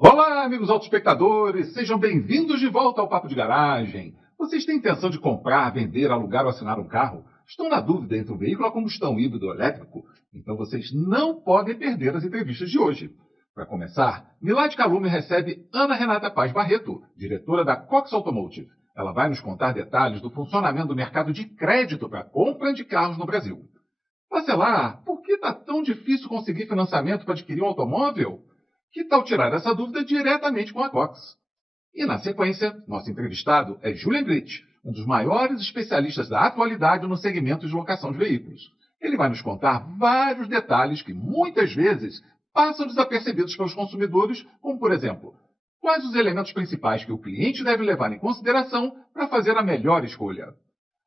Olá, amigos autoespectadores, sejam bem-vindos de volta ao Papo de Garagem. Vocês têm intenção de comprar, vender, alugar ou assinar um carro? Estão na dúvida entre um veículo a combustão híbrido ou elétrico? Então vocês não podem perder as entrevistas de hoje. Para começar, Milad Calume recebe Ana Renata Paz Barreto, diretora da Cox Automotive. Ela vai nos contar detalhes do funcionamento do mercado de crédito para compra de carros no Brasil. Parcelar, por que está tão difícil conseguir financiamento para adquirir um automóvel? Que tal tirar essa dúvida diretamente com a Cox? E na sequência, nosso entrevistado é Julian Gritt, um dos maiores especialistas da atualidade no segmento de locação de veículos. Ele vai nos contar vários detalhes que muitas vezes passam desapercebidos pelos consumidores, como por exemplo, quais os elementos principais que o cliente deve levar em consideração para fazer a melhor escolha.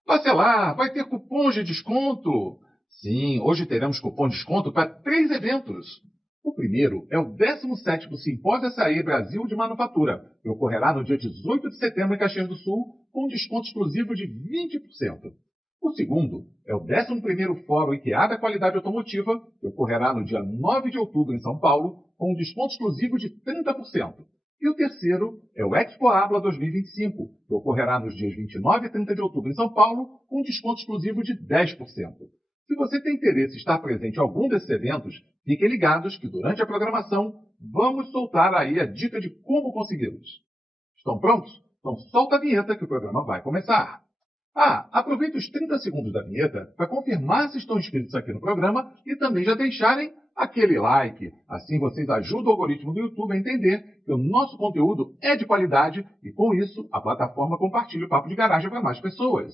Parcelar, vai ter cupons de desconto? Sim, hoje teremos cupom de desconto para 3 eventos. O primeiro é o 17º Simpósio Açaí Brasil de Manufatura, que ocorrerá no dia 18 de setembro em Caxias do Sul, com desconto exclusivo de 20%. O segundo é o 11º Fórum IKEA da Qualidade Automotiva, que ocorrerá no dia 9 de outubro em São Paulo, com desconto exclusivo de 30%. E o terceiro é o Expo Habla 2025, que ocorrerá nos dias 29 e 30 de outubro em São Paulo, com desconto exclusivo de 10%. Se você tem interesse em estar presente em algum desses eventos, fiquem ligados que durante a programação vamos soltar aí a dica de como consegui-los. Estão prontos? Então solta a vinheta que o programa vai começar. Aproveite os 30 segundos da vinheta para confirmar se estão inscritos aqui no programa e também já deixarem aquele like. Assim vocês ajudam o algoritmo do YouTube a entender que o nosso conteúdo é de qualidade e com isso a plataforma compartilha o Papo de Garagem para mais pessoas.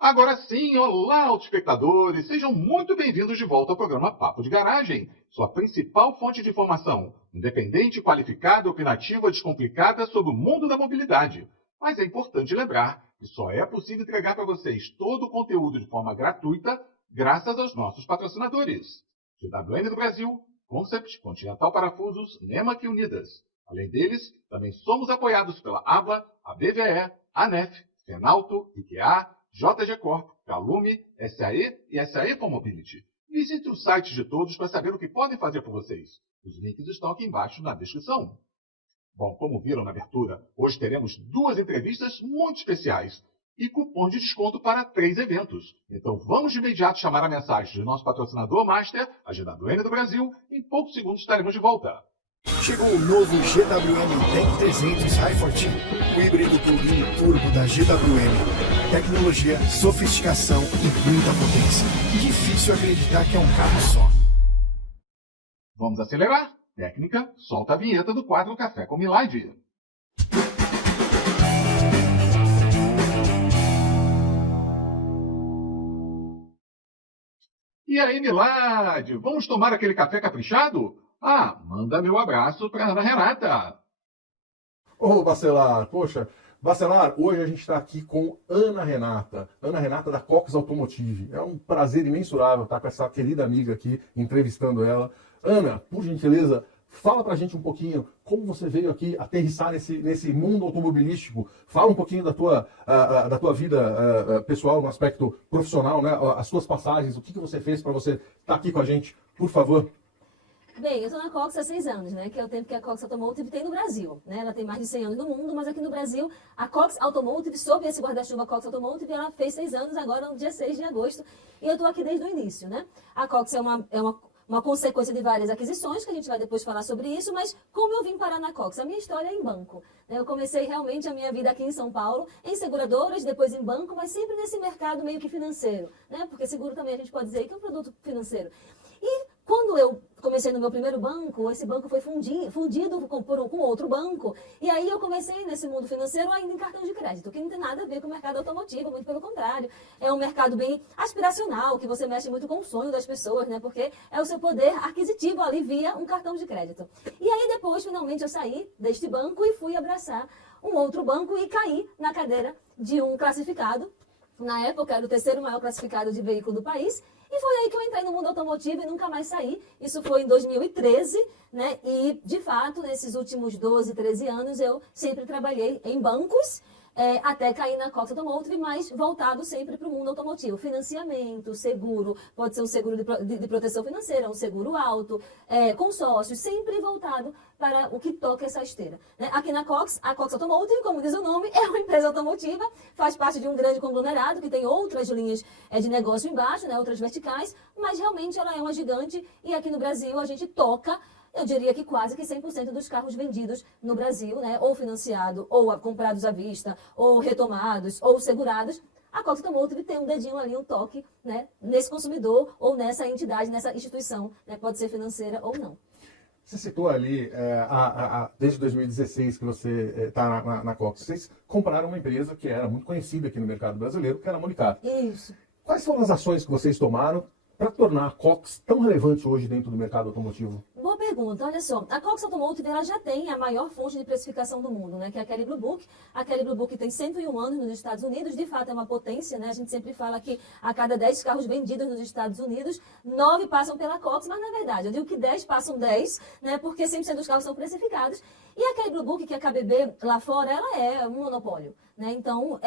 Agora sim, olá, autoespectadores! Sejam muito bem-vindos de volta ao programa Papo de Garagem, sua principal fonte de informação, independente, qualificada, opinativa, descomplicada sobre o mundo da mobilidade. Mas é importante lembrar que só é possível entregar para vocês todo o conteúdo de forma gratuita graças aos nossos patrocinadores. GWM do Brasil, Concept, Continental Parafusos, Nemac e Unidas. Além deles, também somos apoiados pela ABLA, a BVE, ANEF, Fenalto, IKEA, JG Corp, Calume, SAE e SAE for Mobility. Visite os sites de todos para saber o que podem fazer por vocês. Os links estão aqui embaixo na descrição. Bom, como viram na abertura, hoje teremos 2 entrevistas muito especiais e cupom de desconto para 3 eventos. Então vamos de imediato chamar a mensagem do nosso patrocinador master, a GWM do Brasil. Em poucos segundos estaremos de volta. Chegou o novo GWM Tech 300 Hi-Forte, o híbrido plug-in turbo da GWM. Tecnologia, sofisticação e muita potência. Difícil acreditar que é um carro só. Vamos acelerar? Técnica, solta a vinheta do quadro Café com Milad. E aí, Milad, vamos tomar aquele café caprichado? Manda meu abraço para Ana Renata. Ô, Bacelar, poxa, Bacelar, hoje a gente está aqui com Ana Renata da Cox Automotive. É um prazer imensurável estar com essa querida amiga aqui, entrevistando ela. Ana, por gentileza, fala pra gente um pouquinho como você veio aqui aterrissar nesse mundo automobilístico. Fala um pouquinho da tua vida pessoal, no aspecto profissional, né? As suas passagens, o que você fez para você estar aqui com a gente, por favor. Bem, eu estou na Cox há 6 anos, né? Que é o tempo que a Cox Automotive tem no Brasil, né? Ela tem mais de 100 anos no mundo, mas aqui no Brasil, a Cox Automotive, sob esse guarda-chuva Cox Automotive, ela fez 6 anos agora, no dia 6 de agosto, e eu estou aqui desde o início, né? A Cox é uma consequência de várias aquisições, que a gente vai depois falar sobre isso, mas como eu vim parar na Cox? A minha história é em banco, né? Eu comecei realmente a minha vida aqui em São Paulo, em seguradoras, depois em banco, mas sempre nesse mercado meio que financeiro, né? Porque seguro também a gente pode dizer que é um produto financeiro. E quando eu comecei no meu primeiro banco, esse banco foi fundido com outro banco, e aí eu comecei nesse mundo financeiro ainda em cartão de crédito, que não tem nada a ver com o mercado automotivo, muito pelo contrário. É um mercado bem aspiracional, que você mexe muito com o sonho das pessoas, né? Porque é o seu poder aquisitivo ali via um cartão de crédito. E aí depois, finalmente, eu saí deste banco e fui abraçar um outro banco e caí na cadeira de um classificado, Na época, era o terceiro maior classificado de veículo do país. E foi aí que eu entrei no mundo automotivo e nunca mais saí. Isso foi em 2013, né? E, de fato, nesses últimos 12, 13 anos, eu sempre trabalhei em bancos, até cair na Cox Automotive, mas voltado sempre para o mundo automotivo. Financiamento, seguro, pode ser um seguro de proteção financeira, um seguro alto, consórcio, sempre voltado para o que toca essa esteira. Né? Aqui na Cox, a Cox Automotive, como diz o nome, é uma empresa automotiva, faz parte de um grande conglomerado que tem outras linhas de negócio embaixo, né? Outras verticais, mas realmente ela é uma gigante e aqui no Brasil a gente toca, eu diria que quase que 100% dos carros vendidos no Brasil, né, ou financiado, ou comprados à vista, ou retomados, ou segurados, a Cox Automotive tem um dedinho ali, um toque, né, nesse consumidor, ou nessa entidade, nessa instituição, né, pode ser financeira ou não. Você citou ali, desde 2016 que você está na Cox, vocês compraram uma empresa que era muito conhecida aqui no mercado brasileiro, que era a Molicar. Isso. Quais foram as ações que vocês tomaram para tornar a Cox tão relevante hoje dentro do mercado automotivo? Boa pergunta, olha só, a Cox Automotive ela já tem a maior fonte de precificação do mundo, né, que é a Kelley Blue Book. A Kelley Blue Book tem 101 anos nos Estados Unidos, de fato é uma potência, né, a gente sempre fala que a cada 10 carros vendidos nos Estados Unidos, 9 passam pela Cox, mas na verdade, eu digo que 10 passam 10, né, porque 100% dos carros são precificados. E a Kelley Blue Book, que é a KBB lá fora, ela é um monopólio, né, então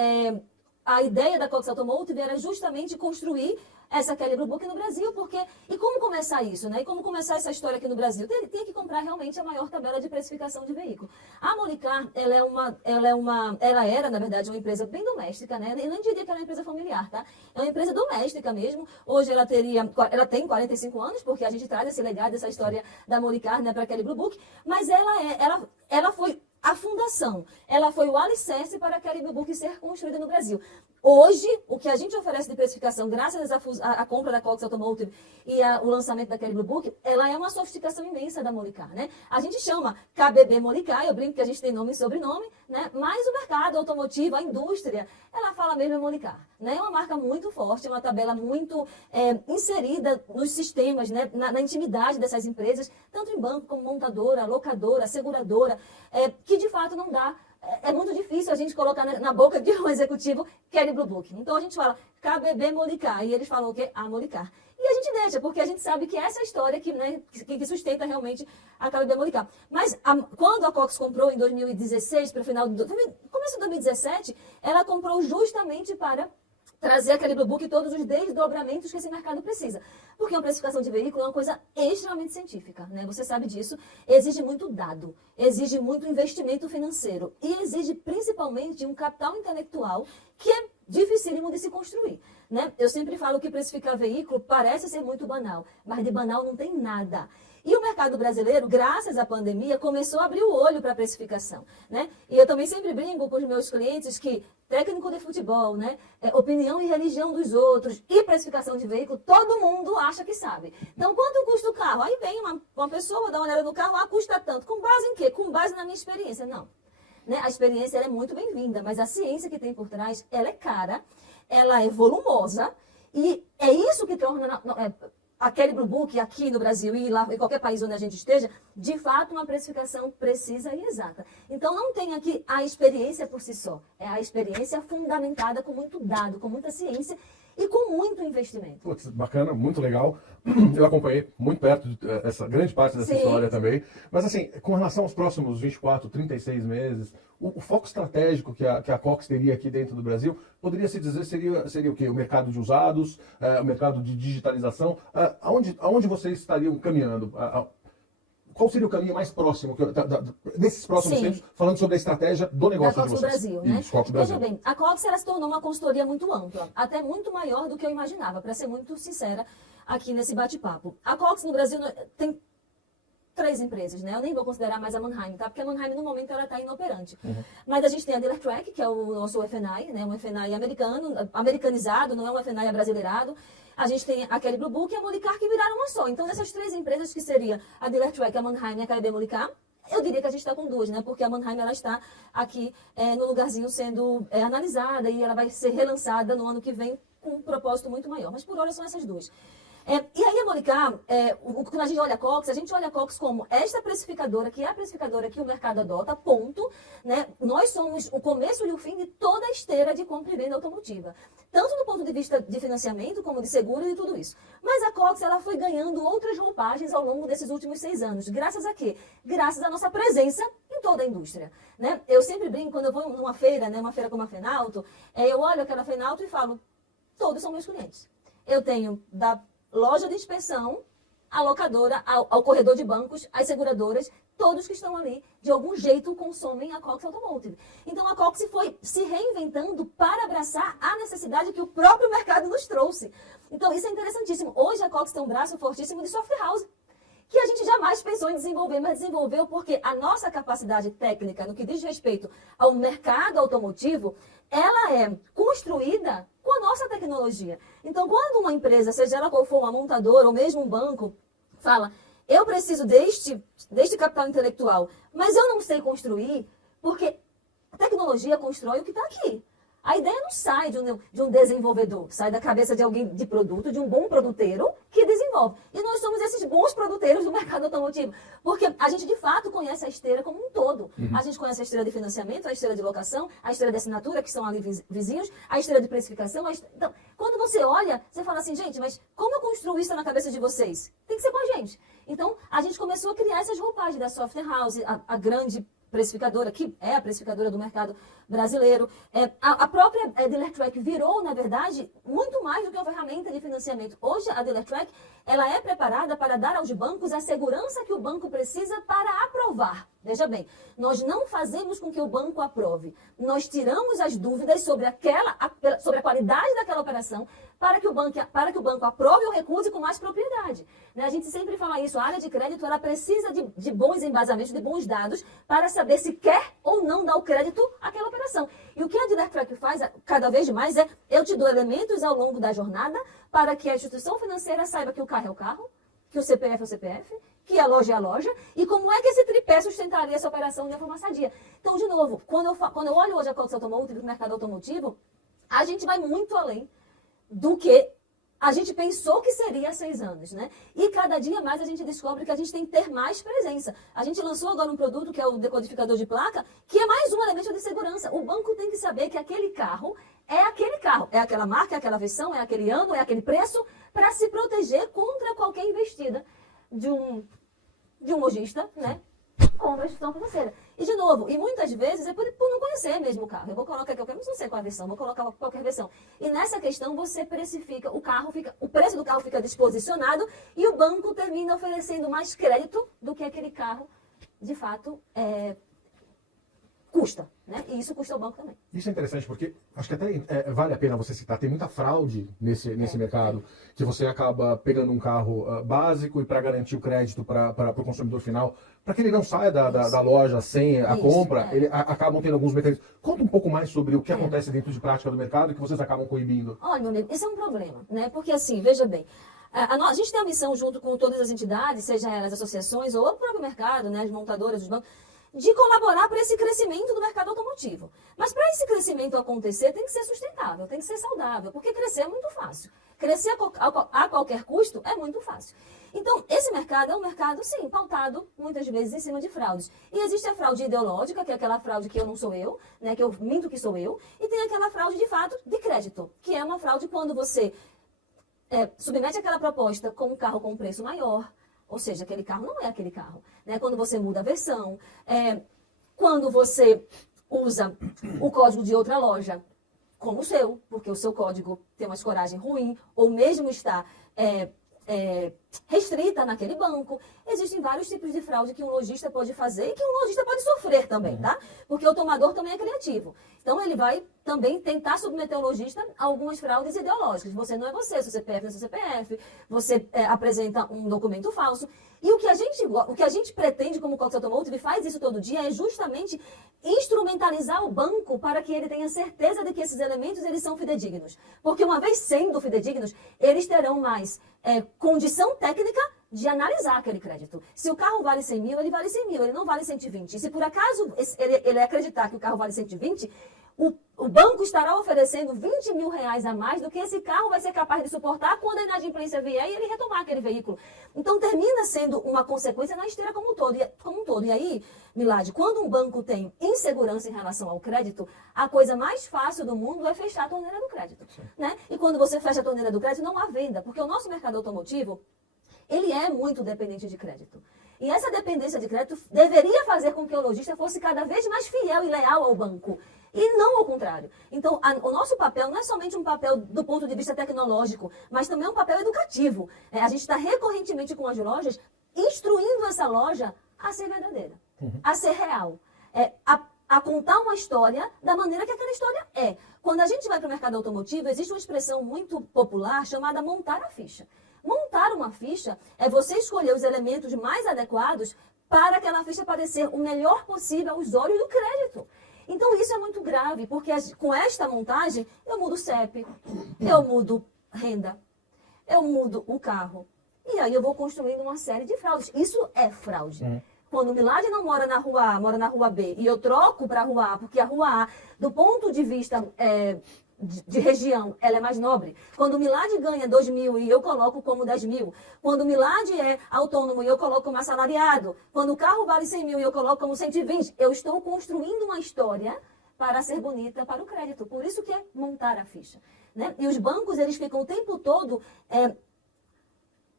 a ideia da Cox Automotive era justamente construir essa Kelley Blue Book no Brasil, porque... E como começar isso, né? E como começar essa história aqui no Brasil? Tinha que comprar realmente a maior tabela de precificação de veículo. A Molicar, ela era, na verdade, uma empresa bem doméstica, né? Eu não diria que era uma empresa familiar, tá? É uma empresa doméstica mesmo. Hoje ela tem 45 anos, porque a gente traz esse legado, essa história da Molicar, né, para a Kelley Blue Book, mas ela foi a fundação, ela foi o alicerce para a Kelley Blue Book ser construída no Brasil. Hoje, o que a gente oferece de precificação, graças à compra da Cox Automotive e o lançamento da Kelley Blue Book, ela é uma sofisticação imensa da Molicar, né? A gente chama KBB Molicar, eu brinco que a gente tem nome e sobrenome, né? Mas o mercado automotivo, a indústria, ela fala mesmo Molicar, né? É uma marca muito forte, uma tabela muito inserida nos sistemas, né? Na intimidade dessas empresas, tanto em banco como montadora, locadora, seguradora, que de fato não dá. É muito difícil a gente colocar na boca de um executivo Kelley Blue Book. Então a gente fala KBB Molicar e eles falam o quê? A Molicar. E a gente deixa, porque a gente sabe que essa é a história que sustenta realmente a KBB Molicar. Mas quando a Cox comprou em 2016, para o começo de 2017, ela comprou justamente para trazer a Kelley Blue Book e todos os desdobramentos que esse mercado precisa. Porque uma precificação de veículo é uma coisa extremamente científica, né? Você sabe disso. Exige muito dado, exige muito investimento financeiro e exige principalmente um capital intelectual que é dificílimo de se construir, né? Eu sempre falo que precificar veículo parece ser muito banal, mas de banal não tem nada. E o mercado brasileiro, graças à pandemia, começou a abrir o olho para a precificação, né? E eu também sempre brinco com os meus clientes que técnico de futebol, né? Opinião e religião dos outros e precificação de veículo, todo mundo acha que sabe. Então, quanto custa o carro? Aí vem uma pessoa, dá uma olhada no carro, custa tanto. Com base em quê? Com base na minha experiência. Não. Né? A experiência ela é muito bem-vinda, mas a ciência que tem por trás, ela é cara, ela é volumosa e é isso que torna... a Kelley Blue Book aqui no Brasil e lá em qualquer país onde a gente esteja, de fato uma precificação precisa e exata. Então não tem aqui a experiência por si só, é a experiência fundamentada com muito dado, com muita ciência e com muito investimento. Putz, bacana, muito legal. Eu acompanhei muito perto essa grande parte dessa história também. Mas assim, com relação aos próximos 24, 36 meses, o foco estratégico que a Cox teria aqui dentro do Brasil, poderia se dizer, seria o quê? O mercado de usados, o mercado de digitalização? Aonde vocês estariam caminhando? Qual seria o caminho mais próximo, nesses próximos tempos, falando sobre a estratégia do negócio de vocês? Da Cox do Brasil, né? Isso, Cox do Brasil. Veja bem, a Cox ela se tornou uma consultoria muito ampla, até muito maior do que eu imaginava, para ser muito sincera aqui nesse bate-papo. A Cox no Brasil tem 3 empresas, né? Eu nem vou considerar mais a Manheim, tá? Porque a Manheim, no momento, ela está inoperante. Mas a gente tem a Dealertrack, que é o nosso FNI, né? Um FNI americanizado, não é um FNI abrasileirado. A gente tem a Kelley Blue Book e a Molicar que viraram uma só. Então, dessas 3 empresas, que seria a Dealertrack, a Manheim e a KBB Molicar, eu diria que a gente está com 2, né? Porque a Manheim ela está aqui no lugarzinho sendo analisada e ela vai ser relançada no ano que vem com um propósito muito maior. Mas por hora são essas 2. E aí a Molicar, quando a gente olha a Cox como esta precificadora, que é a precificadora que o mercado adota, ponto. Né? Nós somos o começo e o fim de toda a esteira de compra e venda automotiva. Tanto do ponto de vista de financiamento, como de seguro e de tudo isso. Mas a Cox, ela foi ganhando outras roupagens ao longo desses últimos 6 anos. Graças a quê? Graças à nossa presença em toda a indústria. Né? Eu sempre brinco, quando eu vou numa feira, né, uma feira como a Fenalto, eu olho aquela Fenalto e falo, todos são meus clientes. Eu tenho da loja de inspeção, a locadora, ao corredor de bancos, as seguradoras, todos que estão ali, de algum jeito, consomem a Cox Automotive. Então, a Cox foi se reinventando para abraçar a necessidade que o próprio mercado nos trouxe. Então, isso é interessantíssimo. Hoje, a Cox tem um braço fortíssimo de software house, que a gente jamais pensou em desenvolver, mas desenvolveu porque a nossa capacidade técnica, no que diz respeito ao mercado automotivo, ela é construída com a nossa tecnologia. Então, quando uma empresa, seja ela qual for, uma montadora ou mesmo um banco, fala, eu preciso deste capital intelectual, mas eu não sei construir, porque a tecnologia constrói o que está aqui. A ideia não sai de um desenvolvedor, sai da cabeça de alguém de produto, de um bom produteiro que desenvolve. E nós somos esses bons produteiros do mercado automotivo, porque a gente de fato conhece a esteira como um todo. A gente conhece a esteira de financiamento, a esteira de locação, a esteira de assinatura, que são ali vizinhos, a esteira de precificação. Então, quando você olha, você fala assim, gente, mas como eu construo isso na cabeça de vocês? Tem que ser com a gente. Então, a gente começou a criar essas roupagens da software house, a grande precificadora, que é a precificadora do mercado brasileiro. A própria Dealertrack virou, na verdade, muito mais do que uma ferramenta de financiamento. Hoje, a Dealertrack, ela é preparada para dar aos bancos a segurança que o banco precisa para aprovar. Veja bem, nós não fazemos com que o banco aprove. Nós tiramos as dúvidas sobre a qualidade daquela operação para que o banco aprove ou recuse com mais propriedade. Né? A gente sempre fala isso, a área de crédito ela precisa de bons embasamentos, de bons dados, para saber se quer ou não dar o crédito àquela operação. E o que a Dealertrack faz cada vez mais eu te dou elementos ao longo da jornada para que a instituição financeira saiba que o carro é o carro, que o CPF é o CPF, que a loja é a loja, e como é que esse tripé sustentaria essa operação de forma sadia. Então, de novo, quando eu olho hoje a Cox Automotive, o mercado automotivo, a gente vai muito além do que a gente pensou que seria há 6 anos, né? E cada dia mais a gente descobre que a gente tem que ter mais presença. A gente lançou agora um produto que é o decodificador de placa, que é mais um elemento de segurança. O banco tem que saber que aquele carro, é aquela marca, é aquela versão, é aquele ano, é aquele preço, para se proteger contra qualquer investida de um lojista, né? Com a instituição financeira. E, de novo, e muitas vezes é por não conhecer mesmo o carro. Eu vou colocar qualquer, mas não sei qual é a versão, vou colocar qualquer versão. E nessa questão você precifica, o preço do carro fica disposicionado e o banco termina oferecendo mais crédito do que aquele carro, de fato, custa, né? E isso custa ao banco também. Isso é interessante porque acho que até vale a pena você citar, tem muita fraude nesse mercado, que você acaba pegando um carro básico e para garantir o crédito para o consumidor final, para que ele não saia da loja sem a compra, acabam tendo alguns mecanismos. Conta um pouco mais sobre o que acontece dentro de prática do mercado e que vocês acabam coibindo. Olha, meu amigo, esse é um problema, né? Porque assim, veja bem, a gente tem a missão junto com todas as entidades, seja elas associações ou o próprio mercado, né, as montadoras, os bancos, de colaborar para esse crescimento do mercado automotivo. Mas para esse crescimento acontecer, tem que ser sustentável, tem que ser saudável, porque crescer é muito fácil. Crescer a qualquer custo é muito fácil. Então, esse mercado é um mercado, sim, pautado muitas vezes em cima de fraudes. E existe a fraude ideológica, que é aquela fraude que eu não sou eu, né, que eu minto que sou eu, e tem aquela fraude, de fato, de crédito, que é uma fraude quando você submete aquela proposta com um carro com um preço maior, ou seja, aquele carro não é aquele carro. Né? Quando você muda a versão, quando você usa o código de outra loja como o seu, porque o seu código tem uma escoragem ruim, ou mesmo está restrita naquele banco. Existem vários tipos de fraude que um lojista pode fazer e que um lojista pode sofrer também, tá? Porque o tomador também é criativo. Então, ele vai também tentar submeter o lojista a algumas fraudes ideológicas. Você não é você, seu CPF não é seu CPF, você apresenta um documento falso. E o que a gente pretende como Cox Automotive, faz isso todo dia, é justamente instrumentalizar o banco para que ele tenha certeza de que esses elementos eles são fidedignos. Porque uma vez sendo fidedignos, eles terão mais condição técnica de analisar aquele crédito. Se o carro vale 100 mil, ele vale 100 mil, ele não vale 120. E se por acaso ele acreditar que o carro vale 120, O banco estará oferecendo 20 mil reais a mais do que esse carro vai ser capaz de suportar quando a inadimplência vier e ele retomar aquele veículo. Então, termina sendo uma consequência na esteira como um todo. E aí, Milad, quando um banco tem insegurança em relação ao crédito, a coisa mais fácil do mundo é fechar a torneira do crédito. Né? E quando você fecha a torneira do crédito, não há venda, porque o nosso mercado automotivo, ele é muito dependente de crédito. E essa dependência de crédito deveria fazer com que o lojista fosse cada vez mais fiel e leal ao banco. E não ao contrário. Então, o nosso papel não é somente um papel do ponto de vista tecnológico, mas também um papel educativo. A gente está recorrentemente com as lojas, instruindo essa loja a ser verdadeira, a ser real, a contar uma história da maneira que aquela história é. Quando a gente vai para o mercado automotivo, existe uma expressão muito popular chamada montar a ficha. Montar uma ficha é você escolher os elementos mais adequados para aquela ficha parecer o melhor possível aos olhos do crédito. Então isso é muito grave, porque com esta montagem eu mudo o CEP, eu mudo renda, eu mudo o carro. E aí eu vou construindo uma série de fraudes. Isso é fraude. Quando o Milad não mora na rua A, mora na rua B, e eu troco para a rua A, porque a rua A, do ponto de vista de região, ela é mais nobre. Quando o Milad ganha 2 mil e eu coloco como 10 mil. Quando o Milad é autônomo e eu coloco como assalariado. Quando o carro vale 100 mil e eu coloco como 120. Eu estou construindo uma história para ser bonita para o crédito. Por isso que é montar a ficha. Né? E os bancos, eles ficam o tempo todo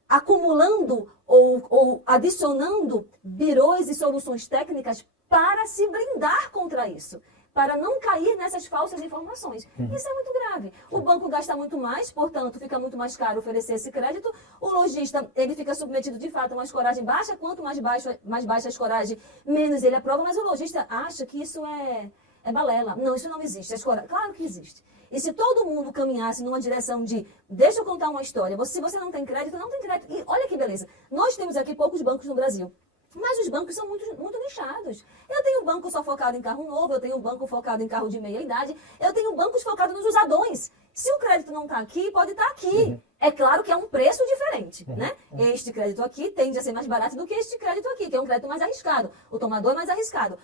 acumulando ou adicionando birôs e soluções técnicas para se blindar contra isso, para não cair nessas falsas informações. Isso é muito grave. O banco gasta muito mais, portanto, fica muito mais caro oferecer esse crédito. O lojista, ele fica submetido, de fato, a uma escoragem baixa. Quanto mais baixa a escoragem, menos ele aprova. Mas o lojista acha que isso é balela. Não, isso não existe. Claro que existe. E se todo mundo caminhasse numa direção de, deixa eu contar uma história, se você não tem crédito, não tem crédito. E olha que beleza. Nós temos aqui poucos bancos no Brasil. Mas os bancos são muito nichados. Eu tenho um banco só focado em carro novo, eu tenho um banco focado em carro de meia idade, eu tenho bancos focados nos usadões. Se o crédito não está aqui, pode estar aqui. É claro que é um preço diferente, né? Este crédito aqui tende a ser mais barato do que este crédito aqui, que é um crédito mais arriscado. O tomador é mais arriscado,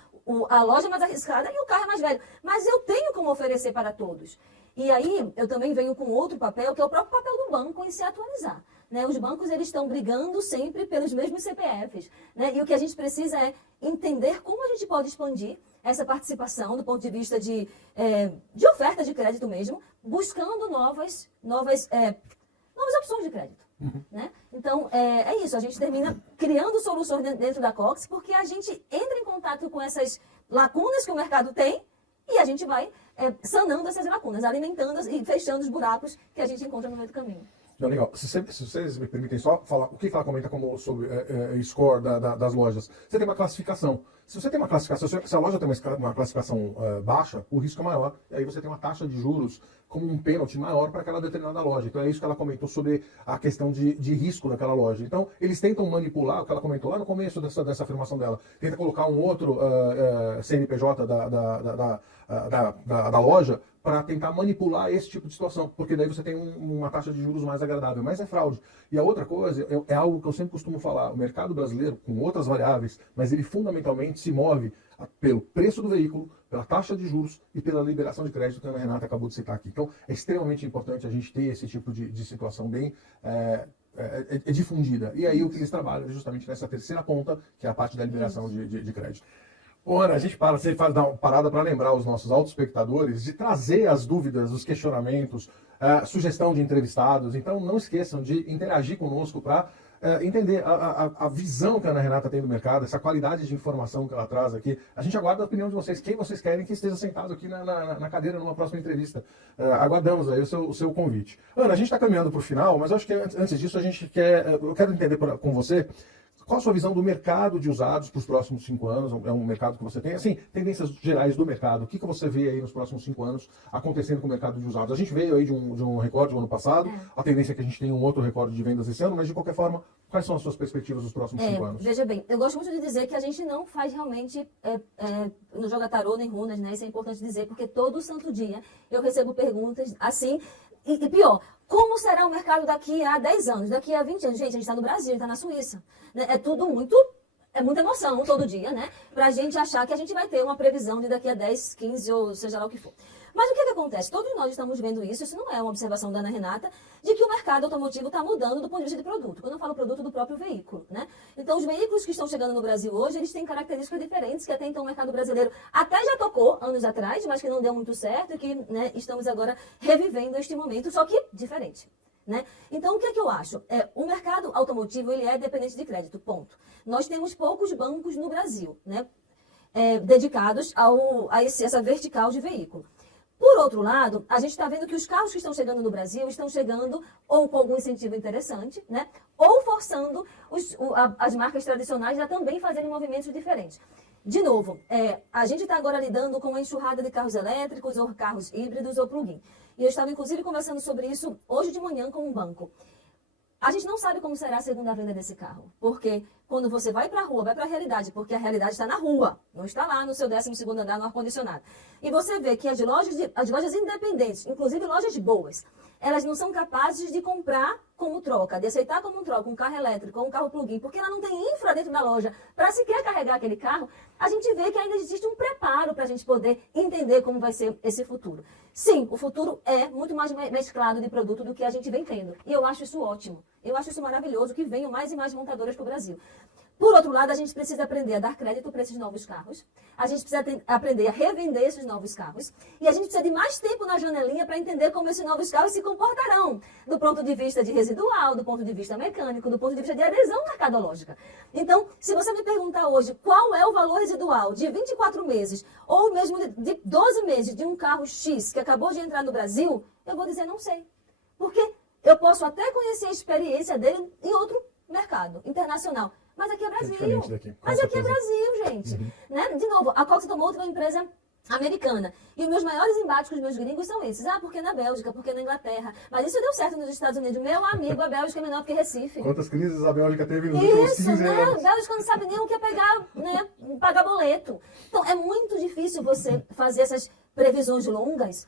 a loja é mais arriscada e o carro é mais velho. Mas eu tenho como oferecer para todos. E aí, eu também venho com outro papel, que é o próprio papel do banco em se atualizar. Né? Os bancos, eles estão brigando sempre pelos mesmos CPFs. Né? E o que a gente precisa é entender como a gente pode expandir essa participação do ponto de vista de oferta de crédito mesmo, buscando novas opções de crédito. Né? Então, é isso. A gente termina criando soluções dentro da Cox, porque a gente entra em contato com essas lacunas que o mercado tem e a gente vai sanando essas lacunas, alimentando e fechando os buracos que a gente encontra no meio do caminho. Não, legal. Se vocês me permitem só falar, o que ela comenta como sobre score das lojas? Você tem uma classificação. Se você tem uma classificação, se a loja tem uma classificação baixa, o risco é maior. E aí você tem uma taxa de juros como um pênalti maior para aquela determinada loja. Então é isso que ela comentou sobre a questão de risco daquela loja. Então eles tentam manipular, o que ela comentou lá no começo dessa afirmação dela, tenta colocar um outro CNPJ da loja para tentar manipular esse tipo de situação, porque daí você tem uma taxa de juros mais agradável, mas é fraude. E a outra coisa, é algo que eu sempre costumo falar, o mercado brasileiro, com outras variáveis, mas ele fundamentalmente se move pelo preço do veículo, pela taxa de juros e pela liberação de crédito que a Ana Renata acabou de citar aqui. Então, é extremamente importante a gente ter esse tipo de situação bem difundida. E aí o que eles trabalham é justamente nessa terceira ponta, que é a parte da liberação de crédito. Bom, Ana, a gente dar uma parada para lembrar os nossos autoespectadores de trazer as dúvidas, os questionamentos, sugestão de entrevistados. Então, não esqueçam de interagir conosco para entender a visão que a Ana Renata tem do mercado, essa qualidade de informação que ela traz aqui. A gente aguarda a opinião de vocês, quem vocês querem que esteja sentado aqui na cadeira numa próxima entrevista. Aguardamos aí o seu convite. Ana, a gente está caminhando para o final, mas eu acho que antes disso eu quero entender com você qual a sua visão do mercado de usados para os próximos 5 anos. É um mercado que você tem, assim, tendências gerais do mercado. O que você vê aí nos próximos 5 anos acontecendo com o mercado de usados? A gente veio aí de um recorde do ano passado, a tendência é que a gente tenha um outro recorde de vendas esse ano, mas de qualquer forma, quais são as suas perspectivas dos próximos 5 anos? Veja bem, eu gosto muito de dizer que a gente não faz realmente, não joga tarô nem runas, né? Isso é importante dizer, porque todo santo dia eu recebo perguntas assim, e pior, como será o mercado daqui a 10 anos, daqui a 20 anos? Gente, a gente está no Brasil, a gente está na Suíça. Né? É tudo muito é muita emoção todo dia, né? Pra gente achar que a gente vai ter uma previsão de daqui a 10, 15 ou seja lá o que for. Mas o que acontece? Todos nós estamos vendo isso não é uma observação da Ana Renata, de que o mercado automotivo está mudando do ponto de vista de produto. Quando eu falo produto, do próprio veículo, né? Então, os veículos que estão chegando no Brasil hoje, eles têm características diferentes, que até então o mercado brasileiro até já tocou anos atrás, mas que não deu muito certo e que, né, estamos agora revivendo este momento, só que diferente. Né? Então, o que é que eu acho? O mercado automotivo ele é dependente de crédito, ponto. Nós temos poucos bancos no Brasil, né, dedicados a essa vertical de veículo. Por outro lado, a gente está vendo que os carros que estão chegando no Brasil estão chegando ou com algum incentivo interessante, né, ou forçando as marcas tradicionais a também fazerem movimentos diferentes. De novo, a gente está agora lidando com uma enxurrada de carros elétricos ou carros híbridos ou plug-in. E eu estava, inclusive, conversando sobre isso hoje de manhã com um banco. A gente não sabe como será a segunda venda desse carro. Porque quando você vai para a rua, vai para a realidade, porque a realidade está na rua, não está lá no seu 12º andar no ar-condicionado. E você vê que as lojas independentes, inclusive lojas boas, elas não são capazes de comprar como troca, de aceitar como troca um carro elétrico ou um carro plug-in, porque ela não tem infra dentro da loja para sequer carregar aquele carro. A gente vê que ainda existe um preparo para a gente poder entender como vai ser esse futuro. Sim, o futuro é muito mais mesclado de produto do que a gente vem tendo. E eu acho isso ótimo. Eu acho isso maravilhoso, que venham mais e mais montadoras para o Brasil. Por outro lado, a gente precisa aprender a dar crédito para esses novos carros. A gente precisa aprender a revender esses novos carros. E a gente precisa de mais tempo na janelinha para entender como esses novos carros se comportarão. Do ponto de vista de residual, do ponto de vista mecânico, do ponto de vista de adesão mercadológica. Então, se você me perguntar hoje qual é o valor residual de 24 meses ou mesmo de 12 meses de um carro X que acabou de entrar no Brasil, eu vou dizer não sei. Porque eu posso até conhecer a experiência dele em outro mercado internacional. Mas aqui é Brasil. Mas aqui é Brasil, gente. Né? De novo, a Cox Automotive é uma empresa americana. E os meus maiores embates com os meus gringos são esses. Porque na Bélgica, porque na Inglaterra. Mas isso deu certo nos Estados Unidos. Meu amigo, a Bélgica é menor do que Recife. Quantas crises a Bélgica teve nos últimos 15 anos? A Bélgica não sabe nem o que é pegar, né, pagar boleto. Então, é muito difícil você fazer essas previsões longas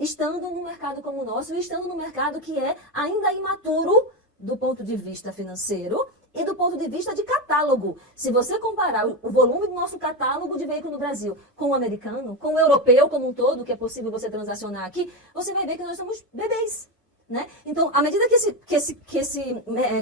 estando num mercado como o nosso e estando num mercado que é ainda imaturo do ponto de vista financeiro e do ponto de vista de catálogo. Se você comparar o volume do nosso catálogo de veículo no Brasil com o americano, com o europeu como um todo, que é possível você transacionar aqui, você vai ver que nós somos bebês. Né? Então, à medida que esse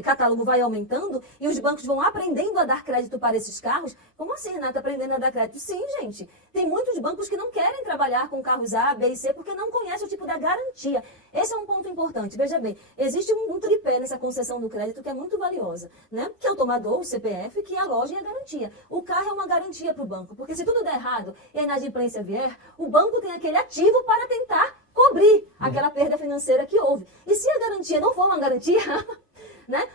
catálogo vai aumentando e os bancos vão aprendendo a dar crédito para esses carros, como assim, Renata, aprendendo a dar crédito? Sim, gente. Tem muitos bancos que não querem trabalhar com carros A, B e C porque não conhecem o tipo da garantia. Esse é um ponto importante. Veja bem, existe um tripé nessa concessão do crédito que é muito valiosa, né? Que é o tomador, o CPF, que é a loja e a garantia. O carro é uma garantia para o banco, porque se tudo der errado e a inadimplência vier, o banco tem aquele ativo para tentar cobrir aquela perda financeira que houve. E se a garantia não for uma garantia, né,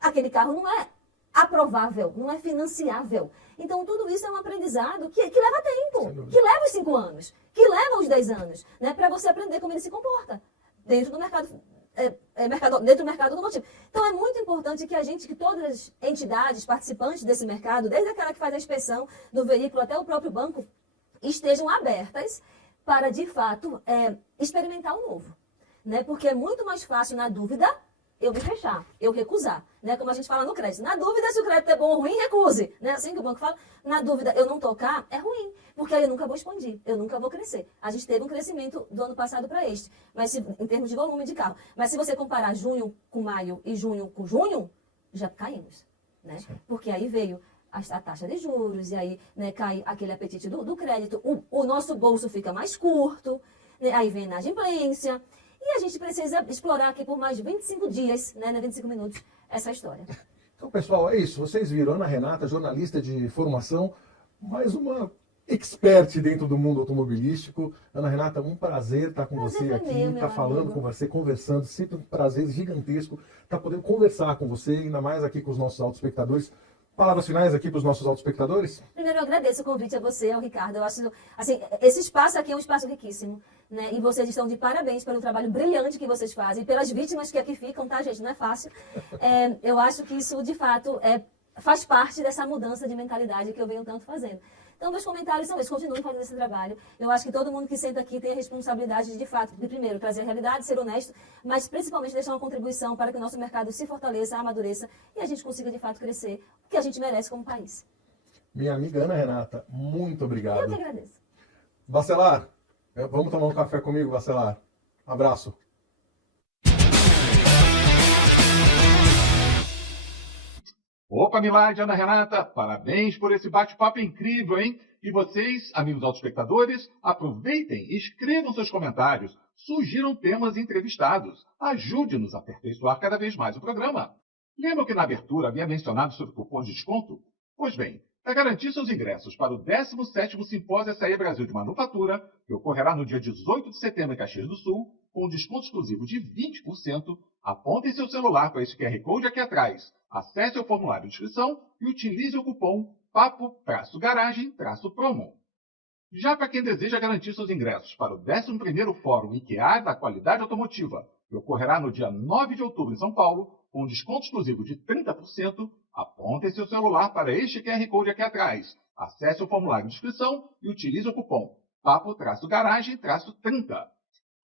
aquele carro não é aprovável, não é financiável. Então, tudo isso é um aprendizado que leva tempo, que leva os 5 anos, que leva os 10 anos, né, para você aprender como ele se comporta dentro do mercado, dentro do mercado automotivo. Então, é muito importante que todas as entidades participantes desse mercado, desde aquela que faz a inspeção do veículo até o próprio banco, estejam abertas para, de fato, experimentar o novo. Né? Porque é muito mais fácil, na dúvida, eu me fechar, eu recusar. Né? Como a gente fala no crédito. Na dúvida, se o crédito é bom ou ruim, recuse. Né? Assim que o banco fala, na dúvida, eu não tocar, é ruim. Porque aí eu nunca vou expandir, eu nunca vou crescer. A gente teve um crescimento do ano passado para este, mas em termos de volume de carro. Mas se você comparar junho com maio e junho com junho, já caímos. Né? Porque aí veio a taxa de juros, e aí, né, cai aquele apetite do crédito, o nosso bolso fica mais curto, né, aí vem a inadimplência, e a gente precisa explorar aqui por mais 25 dias, né, 25 minutos, essa história. Então, pessoal, é isso. Vocês viram, Ana Renata, jornalista de formação, mais uma expert dentro do mundo automobilístico. Ana Renata, um prazer estar com você aqui, estar falando com você, conversando, sempre um prazer gigantesco estar podendo conversar com você, ainda mais aqui com os nossos autoespectadores. Palavras finais aqui para os nossos autoespectadores? Primeiro, eu agradeço o convite a você, ao Ricardo. Eu acho, assim, esse espaço aqui é um espaço riquíssimo, né? E vocês estão de parabéns pelo trabalho brilhante que vocês fazem, e pelas vítimas que aqui ficam, tá, gente? Não é fácil. Eu acho que isso, de fato, faz parte dessa mudança de mentalidade que eu venho tanto fazendo. Então, meus comentários são esses. Continuem fazendo esse trabalho. Eu acho que todo mundo que senta aqui tem a responsabilidade de fato, de primeiro, trazer a realidade, ser honesto, mas principalmente deixar uma contribuição para que o nosso mercado se fortaleça, amadureça e a gente consiga, de fato, crescer o que a gente merece como país. Minha amiga Ana Renata, muito Eu obrigado. que agradeço. Bacelar, vamos tomar um café comigo, Bacelar? Abraço. Opa, Milad, Ana Renata, parabéns por esse bate-papo incrível, hein? E vocês, amigos autoespectadores, aproveitem e escrevam seus comentários, sugiram temas entrevistados, ajude-nos a aperfeiçoar cada vez mais o programa. Lembram que na abertura havia mencionado sobre cupons de desconto? Pois bem, para garantir seus ingressos para o 17º Simpósio SAE Brasil de Manufatura, que ocorrerá no dia 18 de setembro em Caxias do Sul, com desconto exclusivo de 20%, apontem seu celular para esse QR Code aqui atrás, acesse o formulário de inscrição e utilize o cupom PAPO-GARAGEM-PROMO. Já para quem deseja garantir seus ingressos para o 11º Fórum IKEA da Qualidade Automotiva, que ocorrerá no dia 9 de outubro em São Paulo, com desconto exclusivo de 30%, apontem seu celular para este QR Code aqui atrás, acesse o formulário de inscrição e utilize o cupom PAPO-GARAGEM-30.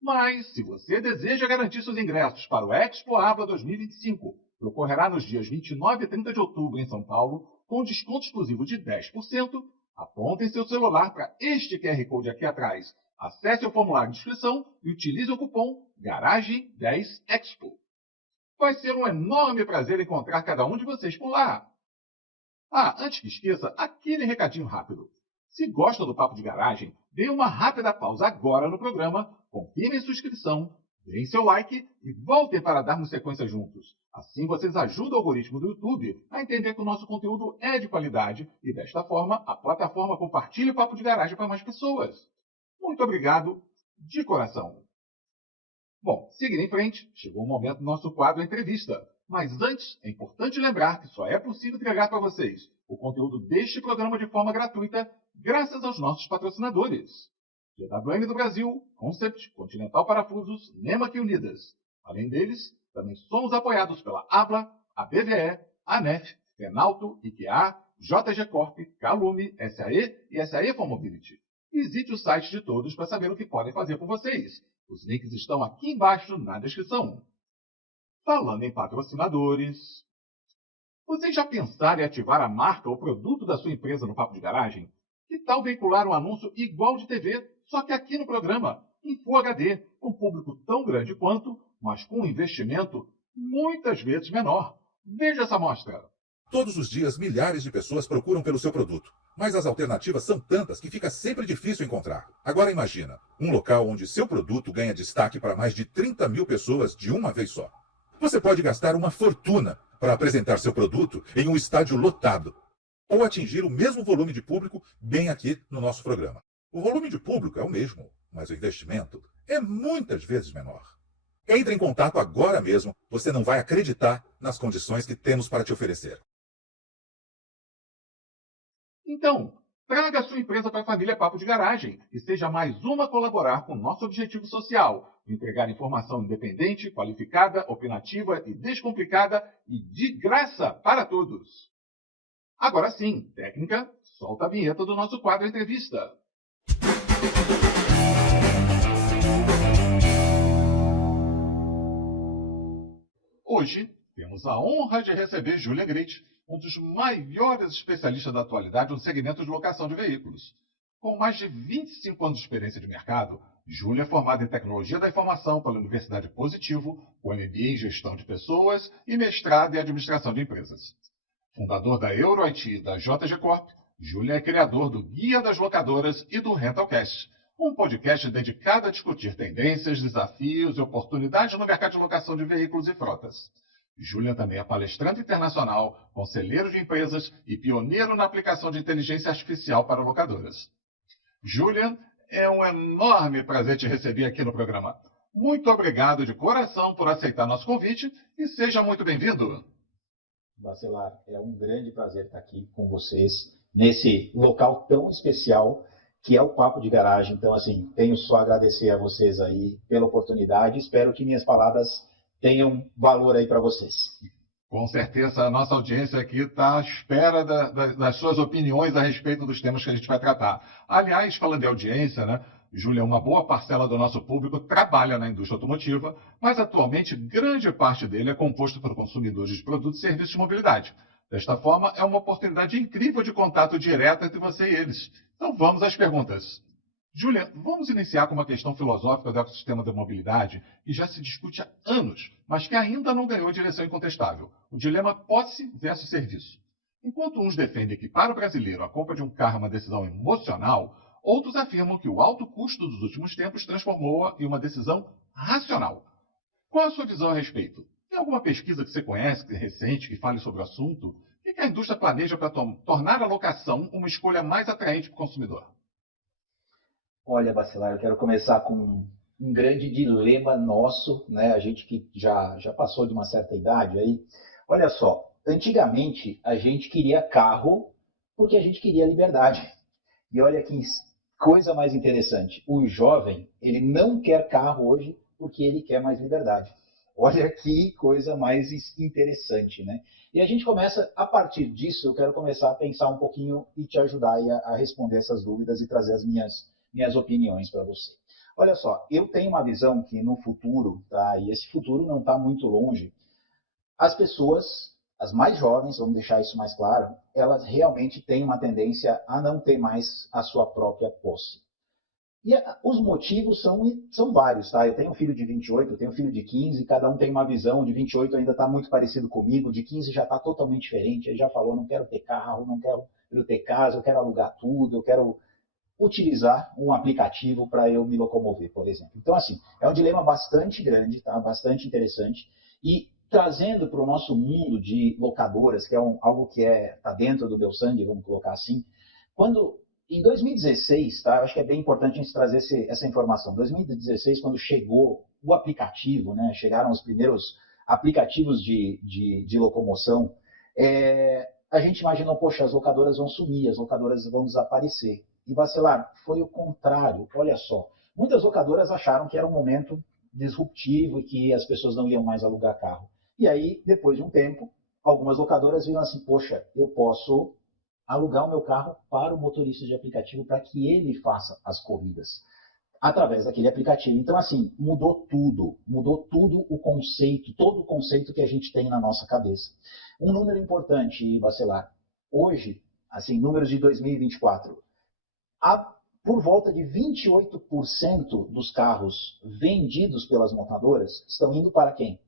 Mas, se você deseja garantir seus ingressos para o Expo Habla 2025, que ocorrerá nos dias 29 e 30 de outubro em São Paulo, com desconto exclusivo de 10%, apontem seu celular para este QR Code aqui atrás, acesse o formulário de inscrição e utilize o cupom GARAGEM10EXPO. Vai ser um enorme prazer encontrar cada um de vocês por lá. Antes que esqueça, aquele recadinho rápido. Se gosta do Papo de Garagem, dê uma rápida pausa agora no programa, confirmem sua inscrição, deem seu like e voltem para darmos sequência juntos. Assim vocês ajudam o algoritmo do YouTube a entender que o nosso conteúdo é de qualidade e, desta forma, a plataforma compartilha o Papo de Garagem para mais pessoas. Muito obrigado, de coração. Bom, seguindo em frente, chegou o momento do nosso quadro Entrevista. Mas antes, é importante lembrar que só é possível entregar para vocês o conteúdo deste programa de forma gratuita graças aos nossos patrocinadores. GWM do Brasil, Concept, Continental Parafusos, Nemac Unidas. Além deles, também somos apoiados pela ABLA, a BVE, a ANEF, Fenalto, IKEA, JG Corp, Calume, SAE e SAE for Mobility. Visite o site de todos para saber o que podem fazer por vocês. Os links estão aqui embaixo na descrição. Falando em patrocinadores, vocês já pensaram em ativar a marca ou produto da sua empresa no Papo de Garagem? Que tal veicular um anúncio igual de TV, só que aqui no programa, em Full HD, com um público tão grande quanto, mas com um investimento muitas vezes menor? Veja essa amostra. Todos os dias, milhares de pessoas procuram pelo seu produto. Mas as alternativas são tantas que fica sempre difícil encontrar. Agora imagina, um local onde seu produto ganha destaque para mais de 30 mil pessoas de uma vez só. Você pode gastar uma fortuna para apresentar seu produto em um estádio lotado, ou atingir o mesmo volume de público bem aqui no nosso programa. O volume de público é o mesmo, mas o investimento é muitas vezes menor. Entre em contato agora mesmo, você não vai acreditar nas condições que temos para te oferecer. Então, traga a sua empresa para a família Papo de Garagem e seja mais uma a colaborar com o nosso objetivo social, de entregar informação independente, qualificada, opinativa e descomplicada e de graça para todos. Agora sim, técnica, solta a vinheta do nosso quadro Entrevista. Hoje, temos a honra de receber Júlia Grete, um dos maiores especialistas da atualidade no segmento de locação de veículos. Com mais de 25 anos de experiência de mercado, Júlia é formada em Tecnologia da Informação pela Universidade Positivo, com MBA em Gestão de Pessoas e mestrado em Administração de Empresas. Fundador da EuroIT e da JG Corp, Júlia é criador do Guia das Locadoras e do Rentalcast, um podcast dedicado a discutir tendências, desafios e oportunidades no mercado de locação de veículos e frotas. Júlia também é palestrante internacional, conselheiro de empresas e pioneiro na aplicação de inteligência artificial para locadoras. Júlia, é um enorme prazer te receber aqui no programa. Muito obrigado de coração por aceitar nosso convite e seja muito bem-vindo. Bacelar, é um grande prazer estar aqui com vocês nesse local tão especial que é o Papo de Garagem. Então, assim, tenho só a agradecer a vocês aí pela oportunidade. Espero que minhas palavras tenham valor aí para vocês. Com certeza, a nossa audiência aqui está à espera das suas opiniões a respeito dos temas que a gente vai tratar. Aliás, falando de audiência, né? Júlia, uma boa parcela do nosso público trabalha na indústria automotiva, mas atualmente grande parte dele é composto por consumidores de produtos e serviços de mobilidade. Desta forma, é uma oportunidade incrível de contato direto entre você e eles. Então vamos às perguntas. Júlia, vamos iniciar com uma questão filosófica do ecossistema da mobilidade que já se discute há anos, mas que ainda não ganhou direção incontestável. O dilema posse versus serviço. Enquanto uns defendem que para o brasileiro a compra de um carro é uma decisão emocional, outros afirmam que o alto custo dos últimos tempos transformou-a em uma decisão racional. Qual a sua visão a respeito? Tem alguma pesquisa que você conhece, que é recente, que fale sobre o assunto? O que a indústria planeja para tornar a locação uma escolha mais atraente para o consumidor? Olha, Bacelar, eu quero começar com um grande dilema nosso, né? A gente que já passou de uma certa idade aí. Olha só, antigamente a gente queria carro porque a gente queria liberdade. E olha que coisa mais interessante. O jovem, ele não quer carro hoje porque ele quer mais liberdade. Olha que coisa mais interessante, né? E a gente começa, a partir disso, eu quero começar a pensar um pouquinho e te ajudar a responder essas dúvidas e trazer as minhas opiniões para você. Olha só, eu tenho uma visão que no futuro, tá? E esse futuro não está muito longe, as pessoas, as mais jovens, vamos deixar isso mais claro, elas realmente têm uma tendência a não ter mais a sua própria posse. E os motivos são vários, tá? Eu tenho um filho de 28, eu tenho um filho de 15, cada um tem uma visão. De 28 ainda está muito parecido comigo, de 15 já está totalmente diferente. Ele já falou, não quero ter carro, não quero ter casa, eu quero alugar tudo, eu quero utilizar um aplicativo para eu me locomover, por exemplo. Então, assim, é um dilema bastante grande, tá? Bastante interessante. E trazendo para o nosso mundo de locadoras, que é algo que está dentro do meu sangue, vamos colocar assim, em 2016, tá? Acho que é bem importante a gente trazer essa informação. Em 2016, quando chegou o aplicativo, né? Chegaram os primeiros aplicativos de locomoção, a gente imaginou, poxa, as locadoras vão sumir, as locadoras vão desaparecer. E, Bacelar, foi o contrário. Olha só, muitas locadoras acharam que era um momento disruptivo e que as pessoas não iam mais alugar carro. E aí, depois de um tempo, algumas locadoras viram assim, poxa, eu posso alugar o meu carro para o motorista de aplicativo para que ele faça as corridas através daquele aplicativo. Então, assim, mudou tudo o conceito, todo o conceito que a gente tem na nossa cabeça. Um número importante, Bacelar, hoje, assim, números de 2024, por volta de 28% dos carros vendidos pelas montadoras estão indo para quem?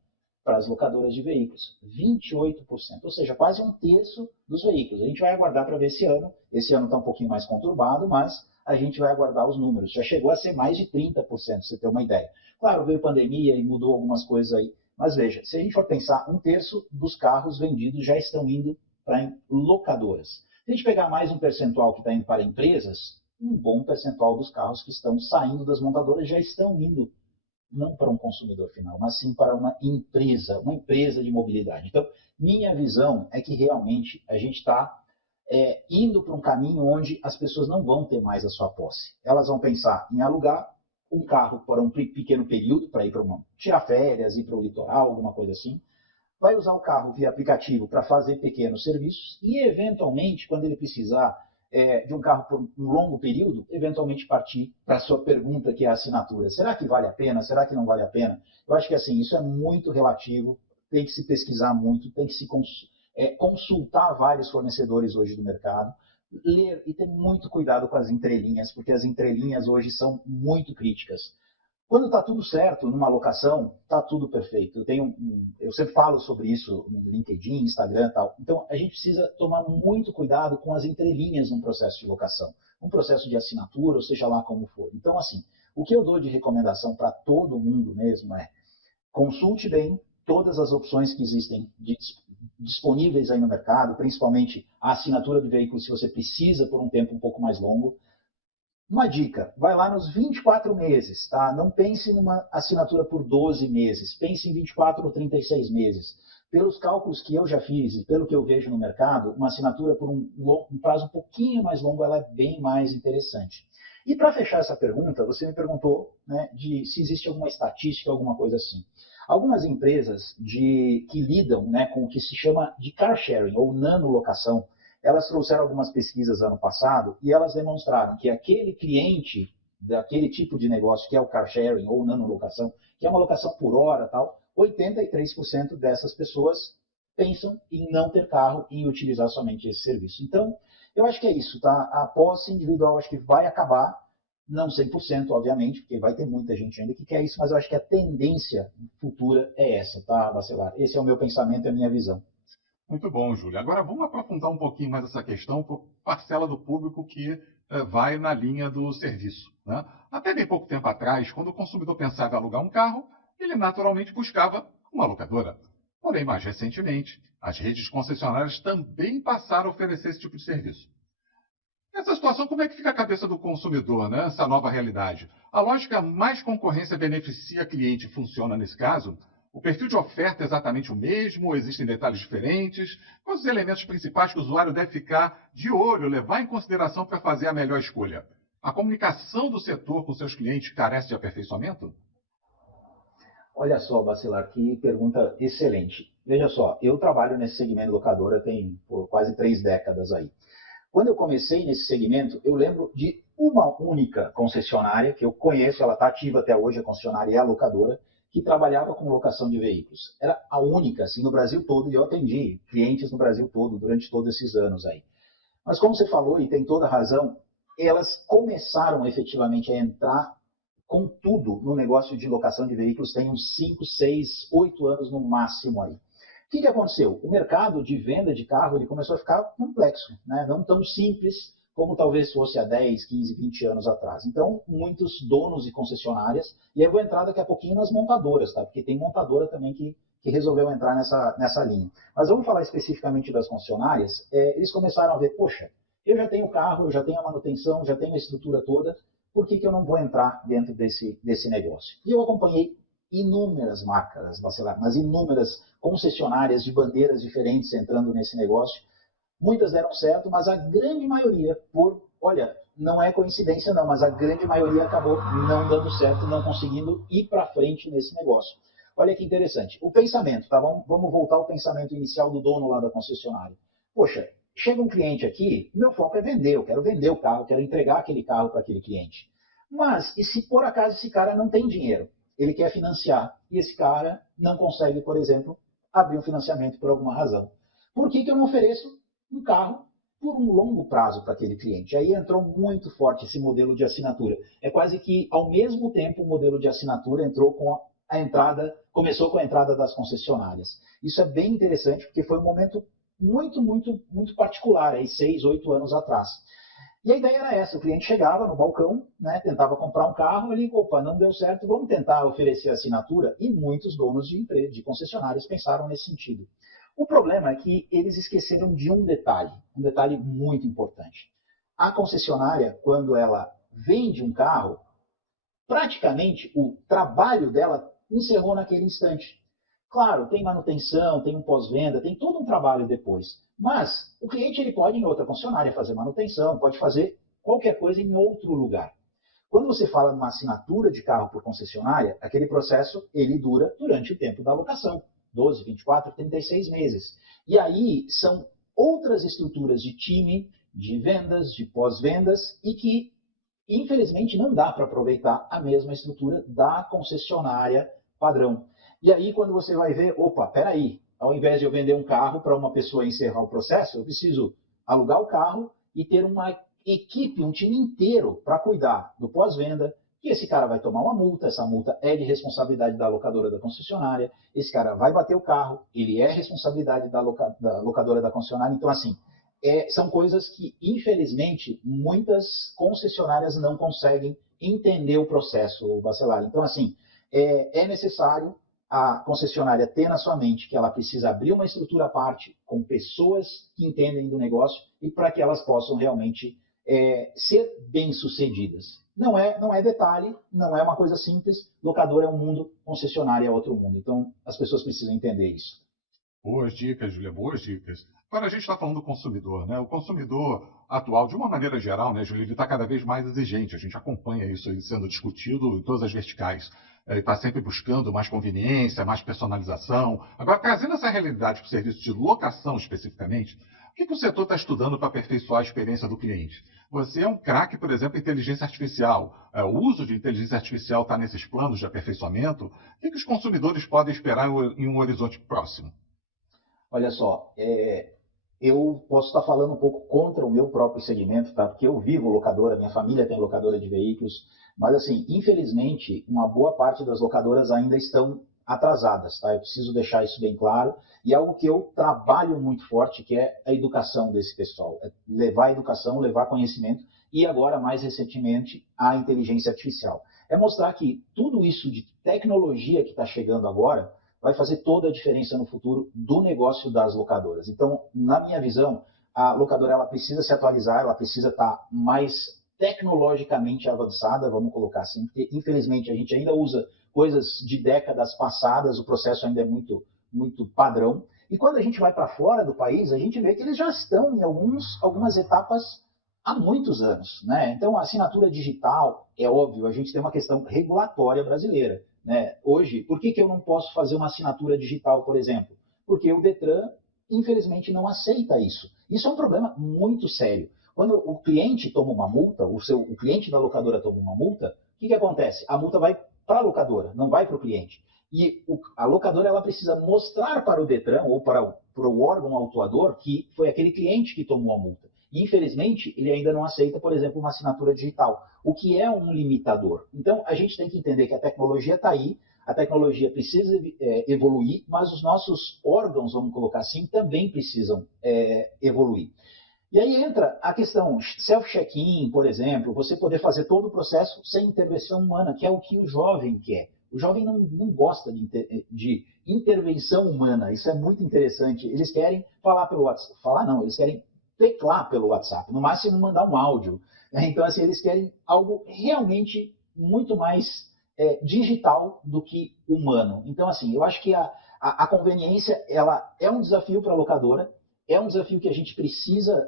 Para as locadoras de veículos. 28%, ou seja, quase um terço dos veículos. A gente vai aguardar para ver esse ano. Esse ano está um pouquinho mais conturbado, mas a gente vai aguardar os números. Já chegou a ser mais de 30%, para você ter uma ideia. Claro, veio pandemia e mudou algumas coisas aí. Mas veja, se a gente for pensar, um terço dos carros vendidos já estão indo para locadoras. Se a gente pegar mais um percentual que está indo para empresas, um bom percentual dos carros que estão saindo das montadoras já estão indo não para um consumidor final, mas sim para uma empresa de mobilidade. Então, minha visão é que realmente a gente está indo para um caminho onde as pessoas não vão ter mais a sua posse. Elas vão pensar em alugar um carro por um pequeno período, para ir para tirar férias, ir para o litoral, alguma coisa assim. Vai usar o carro via aplicativo para fazer pequenos serviços e, eventualmente, quando ele precisar de um carro por um longo período, eventualmente partir para a sua pergunta, que é a assinatura. Será que vale a pena? Será que não vale a pena? Eu acho que assim, isso é muito relativo, tem que se pesquisar muito, tem que se consultar vários fornecedores hoje do mercado, ler e ter muito cuidado com as entrelinhas, porque as entrelinhas hoje são muito críticas. Quando está tudo certo numa locação, está tudo perfeito. Eu sempre falo sobre isso no LinkedIn, Instagram e tal. Então, a gente precisa tomar muito cuidado com as entrelinhas num processo de locação. Um processo de assinatura, ou seja lá como for. Então, assim, o que eu dou de recomendação para todo mundo mesmo é consulte bem todas as opções que existem disponíveis aí no mercado, principalmente a assinatura de veículo, se você precisa por um tempo um pouco mais longo. Uma dica, vai lá nos 24 meses, tá? Não pense numa assinatura por 12 meses, pense em 24 ou 36 meses. Pelos cálculos que eu já fiz e pelo que eu vejo no mercado, uma assinatura por um prazo um pouquinho mais longo, ela é bem mais interessante. E para fechar essa pergunta, você me perguntou, né, de se existe alguma estatística, alguma coisa assim. Algumas empresas que lidam, né, com o que se chama de car sharing ou nanolocação, elas trouxeram algumas pesquisas ano passado e elas demonstraram que aquele cliente daquele tipo de negócio que é o car sharing ou nanolocação, que é uma locação por hora, tal, 83% dessas pessoas pensam em não ter carro e em utilizar somente esse serviço. Então, eu acho que é isso, tá? A posse individual acho que vai acabar, não 100%, obviamente, porque vai ter muita gente ainda que quer isso, mas eu acho que a tendência futura é essa, tá, Bacelar? Esse é o meu pensamento e a minha visão. Muito bom, Júlio. Agora vamos aprofundar um pouquinho mais essa questão por parcela do público que vai na linha do serviço, né? Até bem pouco tempo atrás, quando o consumidor pensava em alugar um carro, ele naturalmente buscava uma locadora. Porém, mais recentemente, as redes concessionárias também passaram a oferecer esse tipo de serviço. Nessa situação, como é que fica a cabeça do consumidor, né? Essa nova realidade? A lógica mais concorrência beneficia cliente funciona nesse caso? O perfil de oferta é exatamente o mesmo? Ou existem detalhes diferentes? Quais os elementos principais que o usuário deve ficar de olho, levar em consideração para fazer a melhor escolha? A comunicação do setor com seus clientes carece de aperfeiçoamento? Olha só, Bacelar, que pergunta excelente. Veja só, eu trabalho nesse segmento locadora tem quase 3 décadas aí. Quando eu comecei nesse segmento, eu lembro de uma única concessionária, que eu conheço, ela está ativa até hoje, a concessionária é a locadora, que trabalhava com locação de veículos. Era a única, assim, no Brasil todo, e eu atendi clientes no Brasil todo, durante todos esses anos aí. Mas como você falou, e tem toda a razão, elas começaram efetivamente a entrar com tudo no negócio de locação de veículos, tem uns 5, 6, 8 anos no máximo aí. O que aconteceu? O mercado de venda de carro ele começou a ficar complexo, né? Não tão simples como talvez fosse há 10, 15, 20 anos atrás. Então, muitos donos e concessionárias, e eu vou entrar daqui a pouquinho nas montadoras, tá? Porque tem montadora também que resolveu entrar nessa linha. Mas vamos falar especificamente das concessionárias. Eles começaram a ver, poxa, eu já tenho carro, eu já tenho a manutenção, já tenho a estrutura toda, por que eu não vou entrar dentro desse negócio? E eu acompanhei inúmeras marcas, Bacelar, mas inúmeras concessionárias de bandeiras diferentes entrando nesse negócio. Muitas deram certo, mas a grande maioria, olha, não é coincidência não, mas a grande maioria acabou não dando certo, não conseguindo ir para frente nesse negócio. Olha que interessante. O pensamento, tá? Vamos voltar ao pensamento inicial do dono lá da concessionária. Poxa, chega um cliente aqui, meu foco é vender, eu quero vender o carro, eu quero entregar aquele carro para aquele cliente. Mas, e se por acaso esse cara não tem dinheiro? Ele quer financiar, e esse cara não consegue, por exemplo, abrir um financiamento por alguma razão. Por que eu não ofereço um carro por um longo prazo para aquele cliente? Aí entrou muito forte esse modelo de assinatura. É quase que, ao mesmo tempo, o modelo de assinatura entrou com a entrada, começou com a entrada das concessionárias. Isso é bem interessante, porque foi um momento muito, muito, muito particular, aí 6, 8 anos atrás. E a ideia era essa, o cliente chegava no balcão, né, tentava comprar um carro, ele, opa, não deu certo, vamos tentar oferecer assinatura, e muitos donos de concessionárias pensaram nesse sentido. O problema é que eles esqueceram de um detalhe muito importante. A concessionária, quando ela vende um carro, praticamente o trabalho dela encerrou naquele instante. Claro, tem manutenção, tem um pós-venda, tem todo um trabalho depois. Mas o cliente ele pode ir em outra concessionária fazer manutenção, pode fazer qualquer coisa em outro lugar. Quando você fala numa assinatura de carro por concessionária, aquele processo ele dura durante o tempo da locação, 12, 24, 36 meses. E aí são outras estruturas de time, de vendas, de pós-vendas, e que, infelizmente, não dá para aproveitar a mesma estrutura da concessionária padrão. E aí, quando você vai ver, opa, peraí, ao invés de eu vender um carro para uma pessoa encerrar o processo, eu preciso alugar o carro e ter uma equipe, um time inteiro para cuidar do pós-venda, e esse cara vai tomar uma multa, essa multa é de responsabilidade da locadora da concessionária, esse cara vai bater o carro, ele é responsabilidade da locadora da concessionária, então assim, são coisas que, infelizmente, muitas concessionárias não conseguem entender o processo, Bacelar. Então assim, é necessário a concessionária ter na sua mente que ela precisa abrir uma estrutura à parte com pessoas que entendem do negócio e para que elas possam realmente ser bem-sucedidas. Não é detalhe, não é uma coisa simples, locador é um mundo, concessionária é outro mundo. Então, as pessoas precisam entender isso. Boas dicas, Júlia, boas dicas. Agora a gente está falando do consumidor, né? O consumidor atual, de uma maneira geral, né, Júlia, ele está cada vez mais exigente. A gente acompanha isso aí sendo discutido em todas as verticais. Ele está sempre buscando mais conveniência, mais personalização. Agora, trazendo essa realidade para o serviço de locação especificamente, o que o setor está estudando para aperfeiçoar a experiência do cliente? Você é um craque, por exemplo, em inteligência artificial. O uso de inteligência artificial está nesses planos de aperfeiçoamento. O que os consumidores podem esperar em um horizonte próximo? Olha só, eu posso estar falando um pouco contra o meu próprio segmento, tá? Porque eu vivo locadora, minha família tem locadora de veículos, mas assim, infelizmente, uma boa parte das locadoras ainda estão atrasadas, tá? Eu preciso deixar isso bem claro, e é algo que eu trabalho muito forte, que é a educação desse pessoal, é levar a educação, levar conhecimento, e agora, mais recentemente, a inteligência artificial. É mostrar que tudo isso de tecnologia que está chegando agora vai fazer toda a diferença no futuro do negócio das locadoras. Então, na minha visão, a locadora ela precisa se atualizar, ela precisa estar mais tecnologicamente avançada, vamos colocar assim, porque infelizmente a gente ainda usa coisas de décadas passadas, o processo ainda é muito padrão. E quando a gente vai para fora do país, a gente vê que eles já estão em algumas etapas há muitos anos, né? Então, a assinatura digital, é óbvio, a gente tem uma questão regulatória brasileira, né? Hoje, por que eu não posso fazer uma assinatura digital, por exemplo? Porque o Detran, infelizmente, não aceita isso. Isso é um problema muito sério. Quando o cliente toma uma multa, o cliente da locadora toma uma multa, o que acontece? A multa vai para a locadora, não vai para o cliente. E a locadora ela precisa mostrar para o Detran ou para o órgão autuador que foi aquele cliente que tomou a multa. E, infelizmente, ele ainda não aceita, por exemplo, uma assinatura digital, o que é um limitador. Então, a gente tem que entender que a tecnologia está aí, a tecnologia precisa evoluir, mas os nossos órgãos, vamos colocar assim, também precisam evoluir. E aí entra a questão self-check-in, por exemplo, você poder fazer todo o processo sem intervenção humana, que é o que o jovem quer. O jovem não gosta de intervenção humana, isso é muito interessante. Eles querem falar pelo WhatsApp, eles querem teclar pelo WhatsApp, no máximo mandar um áudio. Então, assim, eles querem algo realmente muito mais digital do que humano. Então, assim, eu acho que a conveniência ela é um desafio para a locadora, é um desafio que a gente precisa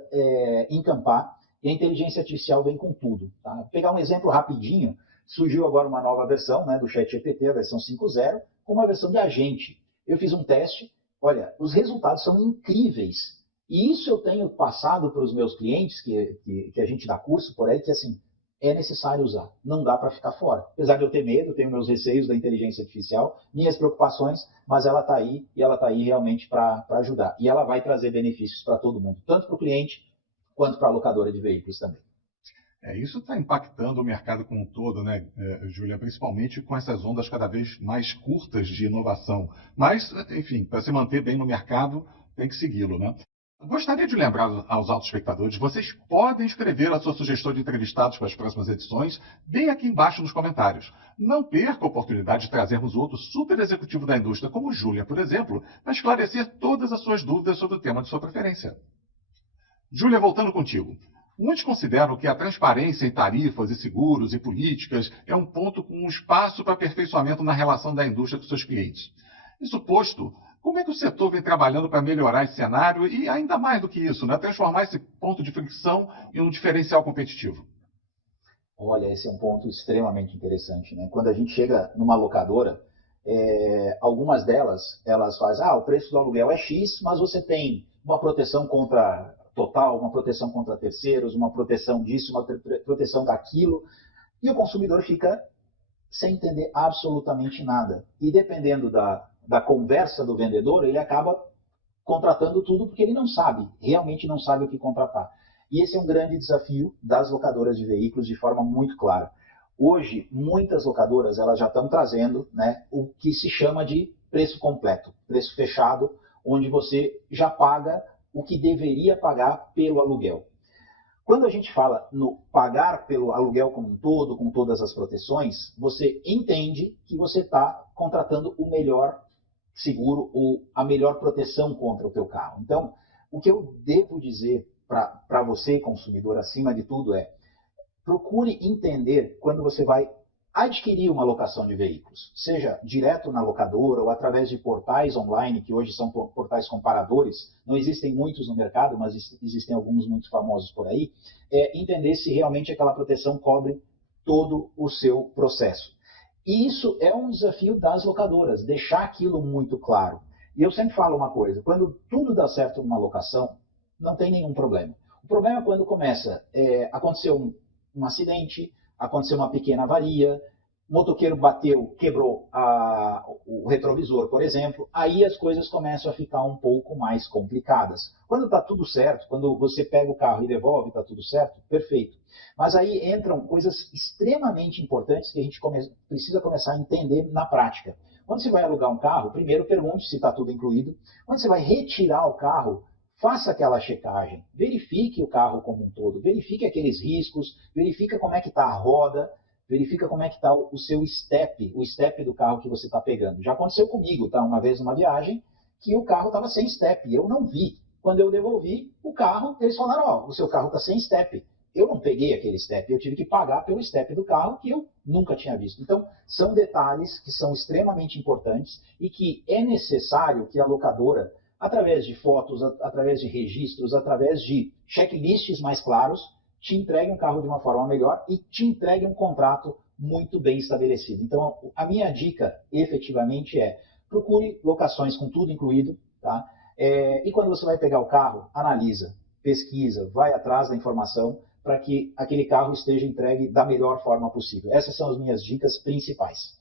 encampar, e a inteligência artificial vem com tudo. Tá? Vou pegar um exemplo rapidinho, surgiu agora uma nova versão, né, do ChatGPT, a versão 5.0, com uma versão de agente. Eu fiz um teste, olha, os resultados são incríveis. E isso eu tenho passado para os meus clientes, que a gente dá curso por aí, que assim, é necessário usar, não dá para ficar fora. Apesar de eu ter medo, tenho meus receios da inteligência artificial, minhas preocupações, mas ela está aí, e ela está aí realmente para ajudar. E ela vai trazer benefícios para todo mundo, tanto para o cliente, quanto para a locadora de veículos também. Isso está impactando o mercado como um todo, né, Júlia? Principalmente com essas ondas cada vez mais curtas de inovação. Mas, enfim, para se manter bem no mercado, tem que segui-lo, né? Gostaria de lembrar aos autoespectadores, vocês podem escrever a sua sugestão de entrevistados para as próximas edições, bem aqui embaixo nos comentários. Não perca a oportunidade de trazermos outro super executivo da indústria, como Júlia, por exemplo, para esclarecer todas as suas dúvidas sobre o tema de sua preferência. Júlia, voltando contigo. Muitos consideram que a transparência em tarifas e seguros e políticas é um ponto com espaço para aperfeiçoamento na relação da indústria com seus clientes. Isso posto, como é que o setor vem trabalhando para melhorar esse cenário e, ainda mais do que isso, né, transformar esse ponto de fricção em um diferencial competitivo? Olha, esse é um ponto extremamente interessante, né? Quando a gente chega numa locadora, algumas delas, elas fazem, o preço do aluguel é X, mas você tem uma proteção contra total, uma proteção contra terceiros, uma proteção disso, uma proteção daquilo, e o consumidor fica sem entender absolutamente nada. E dependendo da conversa do vendedor, ele acaba contratando tudo porque ele não sabe, realmente não sabe o que contratar. E esse é um grande desafio das locadoras de veículos de forma muito clara. Hoje, muitas locadoras elas já estão trazendo, né, o que se chama de preço completo, preço fechado, onde você já paga o que deveria pagar pelo aluguel. Quando a gente fala no pagar pelo aluguel como um todo, com todas as proteções, você entende que você está contratando o melhor seguro ou a melhor proteção contra o teu carro. Então, o que eu devo dizer para você, consumidor, acima de tudo, procure entender quando você vai adquirir uma locação de veículos, seja direto na locadora ou através de portais online, que hoje são portais comparadores, não existem muitos no mercado, mas existem alguns muito famosos por aí, entender se realmente aquela proteção cobre todo o seu processo. E isso é um desafio das locadoras, deixar aquilo muito claro. E eu sempre falo uma coisa, quando tudo dá certo numa locação, não tem nenhum problema. O problema é quando começa a acontecer um acidente, acontecer uma pequena avaria, o motoqueiro bateu, quebrou o retrovisor, por exemplo, aí as coisas começam a ficar um pouco mais complicadas. Quando está tudo certo, quando você pega o carro e devolve, está tudo certo, perfeito. Mas aí entram coisas extremamente importantes que a gente precisa começar a entender na prática. Quando você vai alugar um carro, primeiro pergunte se está tudo incluído. Quando você vai retirar o carro, faça aquela checagem. Verifique o carro como um todo, verifique aqueles riscos, verifique como é que está a roda, verifica como é que está o seu step, o step do carro que você está pegando. Já aconteceu comigo, tá? Uma vez numa viagem, que o carro estava sem step, eu não vi. Quando eu devolvi o carro, eles falaram, ó, o seu carro está sem step. Eu não peguei aquele step, eu tive que pagar pelo step do carro que eu nunca tinha visto. Então, são detalhes que são extremamente importantes e que é necessário que a locadora, através de fotos, através de registros, através de checklists mais claros, te entregue um carro de uma forma melhor e te entregue um contrato muito bem estabelecido. Então, a minha dica, efetivamente, é procure locações com tudo incluído, tá? E quando você vai pegar o carro, analisa, pesquisa, vai atrás da informação para que aquele carro esteja entregue da melhor forma possível. Essas são as minhas dicas principais.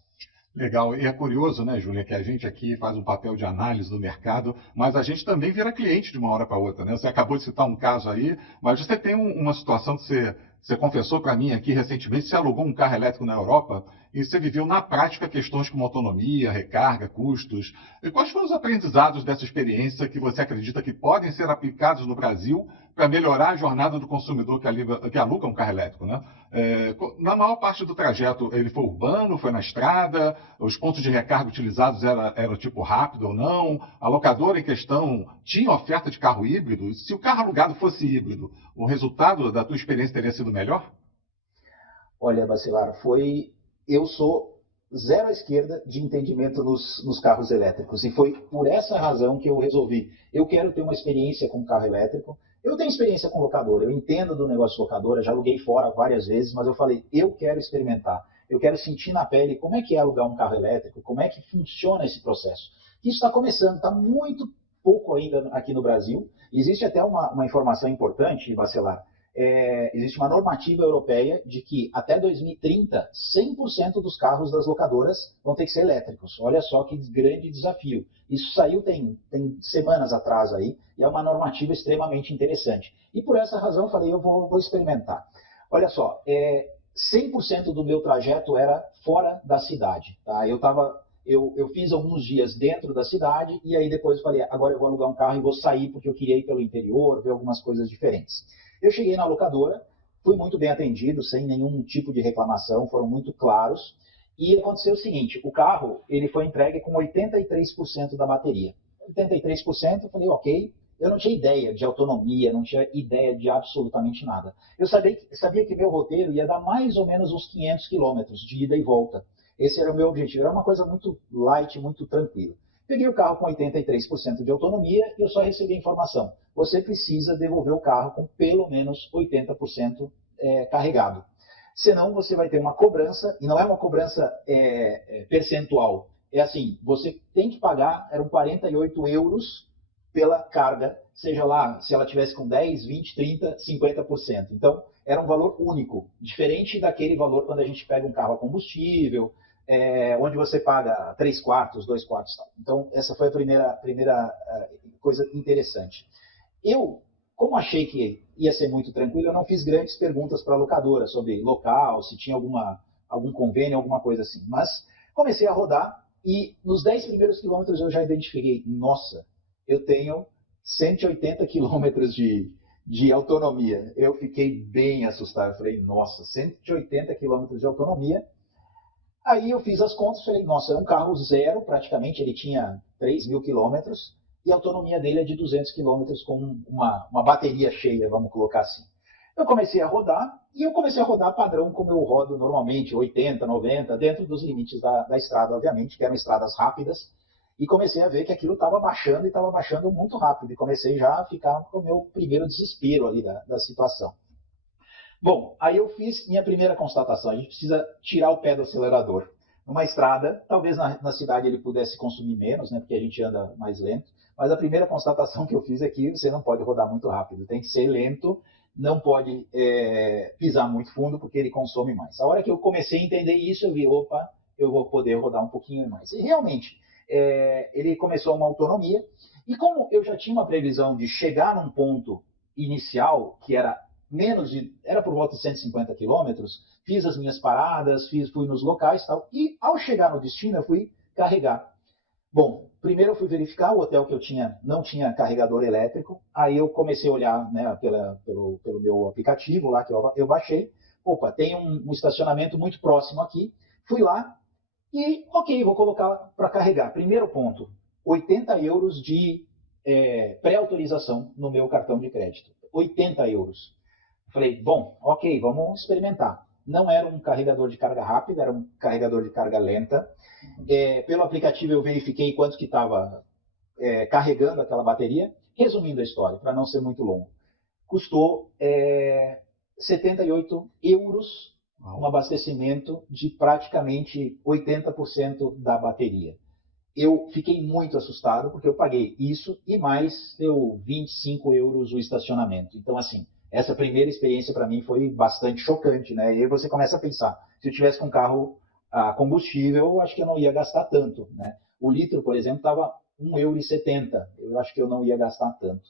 Legal, e é curioso, né, Júlia, que a gente aqui faz um papel de análise do mercado, mas a gente também vira cliente de uma hora para outra, né? Você acabou de citar um caso aí, mas você tem uma situação que você confessou para mim aqui recentemente, você alugou um carro elétrico na Europa e você viveu na prática questões como autonomia, recarga, custos. E quais foram os aprendizados dessa experiência que você acredita que podem ser aplicados no Brasil para melhorar a jornada do consumidor que aluga um carro elétrico, né? Na maior parte do trajeto, ele foi urbano, foi na estrada, os pontos de recarga utilizados eram tipo rápido ou não, a locadora em questão tinha oferta de carro híbrido. Se o carro alugado fosse híbrido, o resultado da tua experiência teria sido melhor? Olha, Bacelar, eu sou zero à esquerda de entendimento nos carros elétricos. E foi por essa razão que eu resolvi. Eu quero ter uma experiência com carro elétrico. Eu tenho experiência com locadora, eu entendo do negócio de locadora, já aluguei fora várias vezes, mas eu falei, eu quero experimentar. Eu quero sentir na pele como é que é alugar um carro elétrico, como é que funciona esse processo. Isso está começando, está muito pouco ainda aqui no Brasil. Existe até uma informação importante, Bacelar. Existe uma normativa europeia de que até 2030, 100% dos carros das locadoras vão ter que ser elétricos. Olha só que grande desafio. Isso saiu tem semanas atrás aí, e é uma normativa extremamente interessante. E por essa razão eu falei, eu vou experimentar. Olha só, 100% do meu trajeto era fora da cidade. Tá? Eu fiz alguns dias dentro da cidade, e aí depois eu falei, agora eu vou alugar um carro e vou sair, porque eu queria ir pelo interior, ver algumas coisas diferentes. Eu cheguei na locadora, fui muito bem atendido, sem nenhum tipo de reclamação, foram muito claros. E aconteceu o seguinte, o carro ele foi entregue com 83% da bateria. 83%, eu falei, ok, eu não tinha ideia de autonomia, não tinha ideia de absolutamente nada. Eu sabia que meu roteiro ia dar mais ou menos uns 500 quilômetros de ida e volta. Esse era o meu objetivo, era uma coisa muito light, muito tranquila. Peguei o carro com 83% de autonomia e eu só recebi a informação. Você precisa devolver o carro com pelo menos 80% carregado. Senão você vai ter uma cobrança, e não é uma cobrança percentual. É assim, você tem que pagar, eram 48 euros pela carga, seja lá se ela tivesse com 10, 20, 30, 50%. Então, era um valor único, diferente daquele valor quando a gente pega um carro a combustível, onde você paga 3 quartos, 2 quartos. Tal. Então, essa foi a primeira coisa interessante. Eu, como achei que ia ser muito tranquilo, eu não fiz grandes perguntas para a locadora sobre local, se tinha algum convênio, alguma coisa assim. Mas comecei a rodar e nos 10 primeiros quilômetros eu já identifiquei, nossa, eu tenho 180 quilômetros de autonomia. Eu fiquei bem assustado, eu falei, nossa, 180 quilômetros de autonomia. Aí eu fiz as contas, falei, nossa, é um carro zero praticamente, ele tinha 3.000 quilômetros e a autonomia dele é de 200 quilômetros com uma bateria cheia, vamos colocar assim. Eu comecei a rodar e eu comecei a rodar padrão como eu rodo normalmente, 80, 90, dentro dos limites da estrada, obviamente, que eram estradas rápidas, e comecei a ver que aquilo estava baixando e estava baixando muito rápido, e comecei já a ficar com o meu primeiro desespero ali da situação. Bom, aí eu fiz minha primeira constatação, a gente precisa tirar o pé do acelerador. Numa estrada, talvez na cidade ele pudesse consumir menos, né, porque a gente anda mais lento, mas a primeira constatação que eu fiz é que você não pode rodar muito rápido, tem que ser lento, não pode pisar muito fundo, porque ele consome mais. A hora que eu comecei a entender isso, eu vi, opa, eu vou poder rodar um pouquinho mais. E realmente, ele começou uma autonomia, e como eu já tinha uma previsão de chegar num ponto inicial, que era era por volta de 150 quilômetros, fiz as minhas paradas, fui nos locais e tal, e ao chegar no destino eu fui carregar. Bom, primeiro eu fui verificar o hotel que eu tinha, não tinha carregador elétrico, aí eu comecei a olhar, né, pelo meu aplicativo lá que eu baixei, opa, tem um estacionamento muito próximo aqui, fui lá e, ok, vou colocar para carregar. Primeiro ponto, 80 euros de pré-autorização no meu cartão de crédito, 80 euros. Falei, bom, ok, vamos experimentar. Não era um carregador de carga rápida, era um carregador de carga lenta. Pelo aplicativo eu verifiquei quanto que estava carregando aquela bateria. Resumindo a história, para não ser muito longo, custou 78 euros um abastecimento de praticamente 80% da bateria. Eu fiquei muito assustado, porque eu paguei isso e mais deu 25 euros o estacionamento. Então, assim, essa primeira experiência para mim foi bastante chocante, né? E aí você começa a pensar, se eu tivesse com um carro a combustível, acho que eu não ia gastar tanto, né? O litro, por exemplo, estava 1,70 €. Eu acho que eu não ia gastar tanto.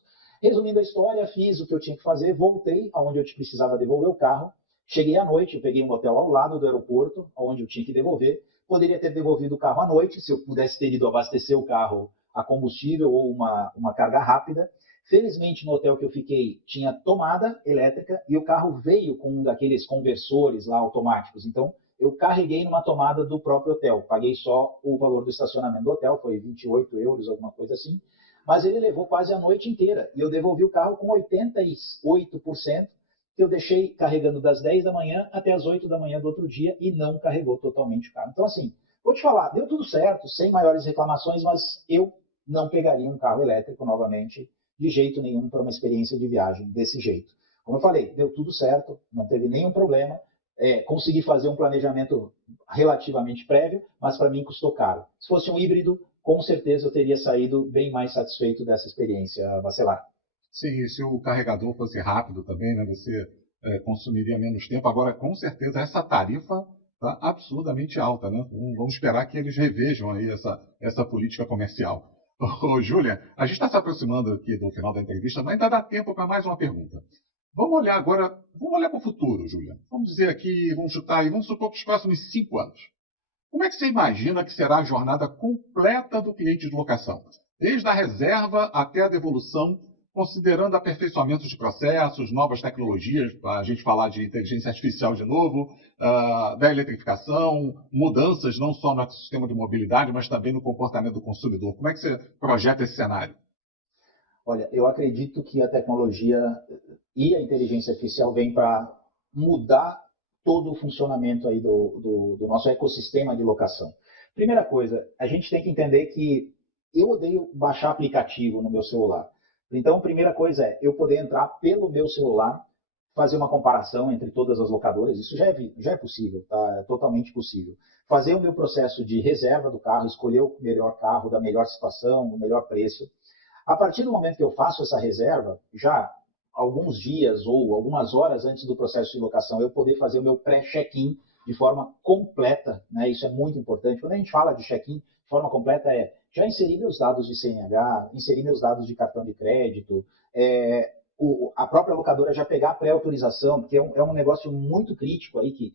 Resumindo a história, fiz o que eu tinha que fazer, voltei aonde eu precisava devolver o carro. Cheguei à noite, eu peguei um hotel ao lado do aeroporto, onde eu tinha que devolver. Poderia ter devolvido o carro à noite, se eu pudesse ter ido abastecer o carro a combustível ou uma carga rápida. Felizmente, no hotel que eu fiquei, tinha tomada elétrica e o carro veio com um daqueles conversores lá automáticos. Então, eu carreguei numa tomada do próprio hotel. Paguei só o valor do estacionamento do hotel, foi 28 euros, alguma coisa assim. Mas ele levou quase a noite inteira. E eu devolvi o carro com 88%, que eu deixei carregando das 10 da manhã até as 8 da manhã do outro dia e não carregou totalmente o carro. Então, assim, vou te falar, deu tudo certo, sem maiores reclamações, mas eu não pegaria um carro elétrico novamente, de jeito nenhum, para uma experiência de viagem desse jeito. Como eu falei, deu tudo certo, não teve nenhum problema, consegui fazer um planejamento relativamente prévio, mas para mim custou caro. Se fosse um híbrido, com certeza eu teria saído bem mais satisfeito dessa experiência, Bacelar. Sim, e se o carregador fosse rápido também, né, você consumiria menos tempo. Agora, com certeza, essa tarifa está absurdamente alta, né? Vamos esperar que eles revejam aí essa política comercial. Ô, Júlia, a gente está se aproximando aqui do final da entrevista, mas ainda dá tempo para mais uma pergunta. Vamos olhar agora, vamos olhar para o futuro, Júlia. Vamos dizer aqui, vamos chutar aí, vamos supor que os próximos 5 anos. Como é que você imagina que será a jornada completa do cliente de locação? Desde a reserva até a devolução, considerando aperfeiçoamentos de processos, novas tecnologias, para a gente falar de inteligência artificial de novo, da eletrificação, mudanças não só no sistema de mobilidade, mas também no comportamento do consumidor. Como é que você projeta esse cenário? Olha, eu acredito que a tecnologia e a inteligência artificial vêm para mudar todo o funcionamento aí do nosso ecossistema de locação. Primeira coisa, a gente tem que entender que eu odeio baixar aplicativo no meu celular. Então, a primeira coisa é eu poder entrar pelo meu celular, fazer uma comparação entre todas as locadoras. Isso já é possível, tá? É totalmente possível. Fazer o meu processo de reserva do carro, escolher o melhor carro, da melhor situação, do melhor preço. A partir do momento que eu faço essa reserva, já alguns dias ou algumas horas antes do processo de locação, eu poder fazer o meu pré-check-in de forma completa, né? Isso é muito importante. Quando a gente fala de check-in de forma completa, já inserir meus dados de CNH, inserir meus dados de cartão de crédito, a própria locadora já pegar a pré-autorização, porque é um negócio muito crítico aí que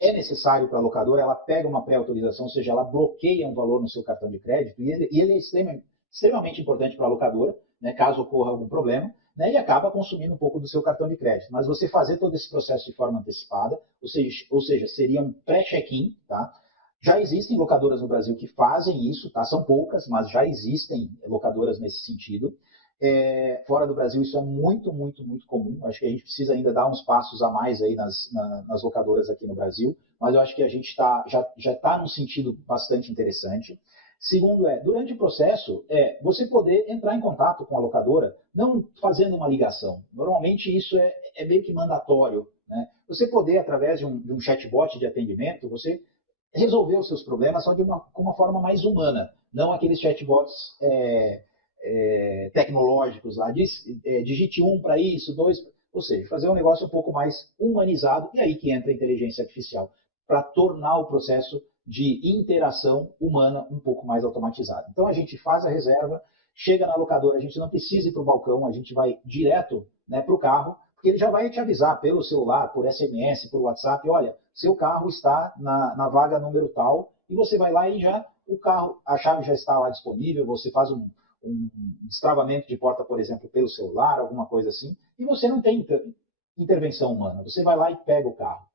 é necessário para a locadora, ela pega uma pré-autorização, ou seja, ela bloqueia um valor no seu cartão de crédito, e ele é extremamente importante para a locadora, né, caso ocorra algum problema, né, e acaba consumindo um pouco do seu cartão de crédito. Mas você fazer todo esse processo de forma antecipada, ou seja, seria um pré-check-in, tá? Já existem locadoras no Brasil que fazem isso, tá? São poucas, mas já existem locadoras nesse sentido. Fora do Brasil isso é muito, muito, muito comum. Acho que a gente precisa ainda dar uns passos a mais aí nas locadoras aqui no Brasil, mas eu acho que a gente já está num sentido bastante interessante. Segundo durante o processo, você poder entrar em contato com a locadora, não fazendo uma ligação. Normalmente isso é meio que mandatório, né? Você poder, através de um chatbot de atendimento, você resolver os seus problemas só com uma forma mais humana, não aqueles chatbots tecnológicos lá, digite 1 para isso, 2... Ou seja, fazer um negócio um pouco mais humanizado, e aí que entra a inteligência artificial, para tornar o processo de interação humana um pouco mais automatizado. Então a gente faz a reserva, chega na locadora, a gente não precisa ir para o balcão, a gente vai direto, né, para o carro, porque ele já vai te avisar pelo celular, por SMS, por WhatsApp, olha, seu carro está na vaga número tal, e você vai lá e já o carro, a chave já está lá disponível, você faz um destravamento de porta, por exemplo, pelo celular, alguma coisa assim, e você não tem intervenção humana. Você vai lá e pega o carro,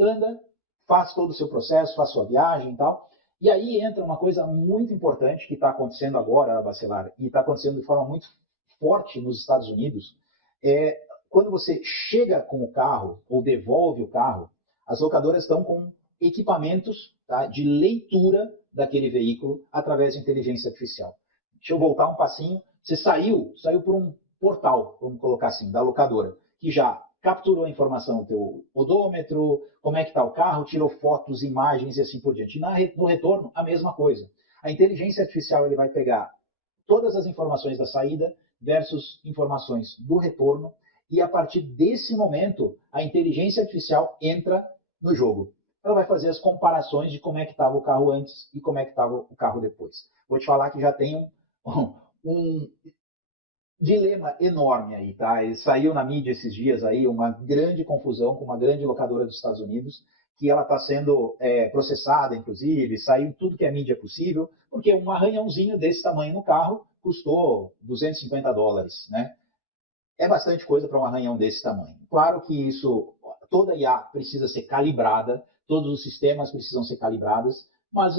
anda, faz todo o seu processo, faz sua viagem e tal. E aí entra uma coisa muito importante que está acontecendo agora, Bacelar, e está acontecendo de forma muito forte nos Estados Unidos, quando você chega com o carro ou devolve o carro, as locadoras estão com equipamentos, tá, de leitura daquele veículo através de inteligência artificial. Deixa eu voltar um passinho. Você saiu por um portal, vamos colocar assim, da locadora, que já capturou a informação do teu odômetro, como é que está o carro, tirou fotos, imagens e assim por diante. E no retorno, a mesma coisa. A inteligência artificial ele vai pegar todas as informações da saída versus informações do retorno, e a partir desse momento, a inteligência artificial entra no jogo. Ela vai fazer as comparações de como é que estava o carro antes e como é que estava o carro depois. Vou te falar que já tem um dilema enorme aí, tá? Saiu na mídia esses dias aí uma grande confusão com uma grande locadora dos Estados Unidos, que ela está sendo processada, inclusive, saiu tudo que é mídia possível, porque um arranhãozinho desse tamanho no carro custou $250, né? É bastante coisa para um arranhão desse tamanho. Claro que toda a IA precisa ser calibrada, todos os sistemas precisam ser calibrados, mas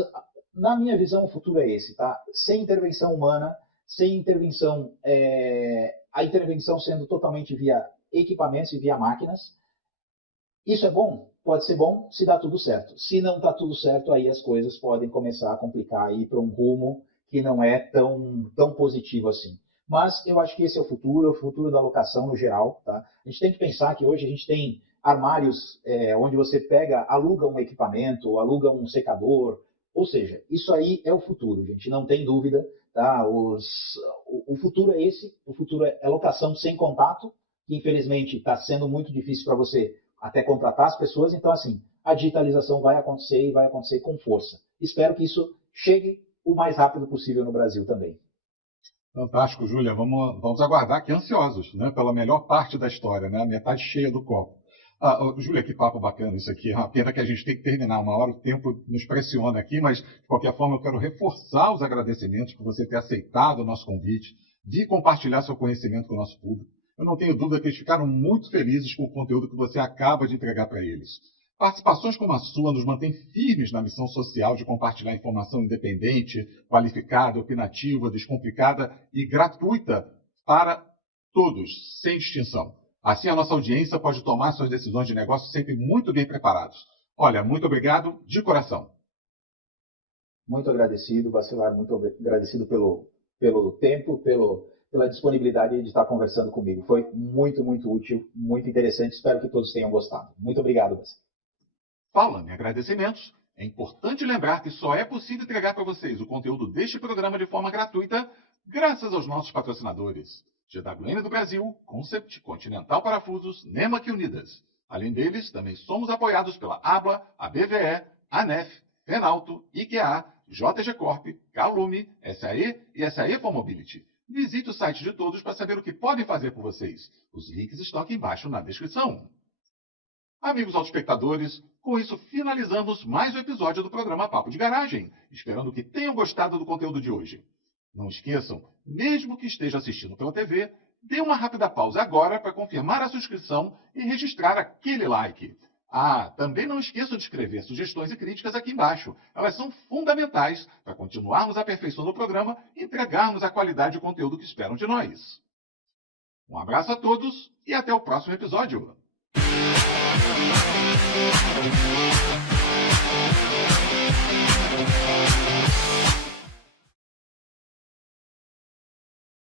na minha visão o futuro é esse, tá? Sem intervenção humana, sem intervenção, a intervenção sendo totalmente via equipamentos e via máquinas. Isso é bom? Pode ser bom se dá tudo certo. Se não está tudo certo, aí as coisas podem começar a complicar e ir para um rumo que não é tão positivo assim. Mas eu acho que esse é o futuro da locação no geral, tá? A gente tem que pensar que hoje a gente tem armários onde você aluga um equipamento, aluga um secador, ou seja, isso aí é o futuro, gente, não tem dúvida, tá? O futuro é esse, o futuro é locação sem contato, que infelizmente está sendo muito difícil para você até contratar as pessoas, então assim, a digitalização vai acontecer e vai acontecer com força. Espero que isso chegue o mais rápido possível no Brasil também. Fantástico, Júlia. Vamos aguardar aqui ansiosos, né, pela melhor parte da história, né, a metade cheia do copo. Júlia, que papo bacana isso aqui. É uma pena que a gente tem que terminar uma hora, o tempo nos pressiona aqui, mas de qualquer forma eu quero reforçar os agradecimentos por você ter aceitado o nosso convite, de compartilhar seu conhecimento com o nosso público. Eu não tenho dúvida que eles ficaram muito felizes com o conteúdo que você acaba de entregar para eles. Participações como a sua nos mantêm firmes na missão social de compartilhar informação independente, qualificada, opinativa, descomplicada e gratuita para todos, sem distinção. Assim, a nossa audiência pode tomar suas decisões de negócio sempre muito bem preparados. Olha, muito obrigado de coração. Muito agradecido, Bacelar, muito agradecido pelo tempo, pela disponibilidade de estar conversando comigo. Foi muito, muito útil, muito interessante. Espero que todos tenham gostado. Muito obrigado, Bacelar. Falando em agradecimentos, é importante lembrar que só é possível entregar para vocês o conteúdo deste programa de forma gratuita graças aos nossos patrocinadores. GWM do Brasil, Concept, Continental Parafusos, Nemak Unidas. Além deles, também somos apoiados pela ABLA, a BVE, ANEF, Fenalto, IKEA, JG Corp, Calume, SAE e SAE for Mobility. Visite o site de todos para saber o que podem fazer por vocês. Os links estão aqui embaixo na descrição. Amigos autoespectadores, com isso finalizamos mais um episódio do programa Papo de Garagem, esperando que tenham gostado do conteúdo de hoje. Não esqueçam, mesmo que esteja assistindo pela TV, dê uma rápida pausa agora para confirmar a sua inscrição e registrar aquele like. Também não esqueçam de escrever sugestões e críticas aqui embaixo. Elas são fundamentais para continuarmos aperfeiçoando o programa e entregarmos a qualidade de conteúdo que esperam de nós. Um abraço a todos e até o próximo episódio. Thank you.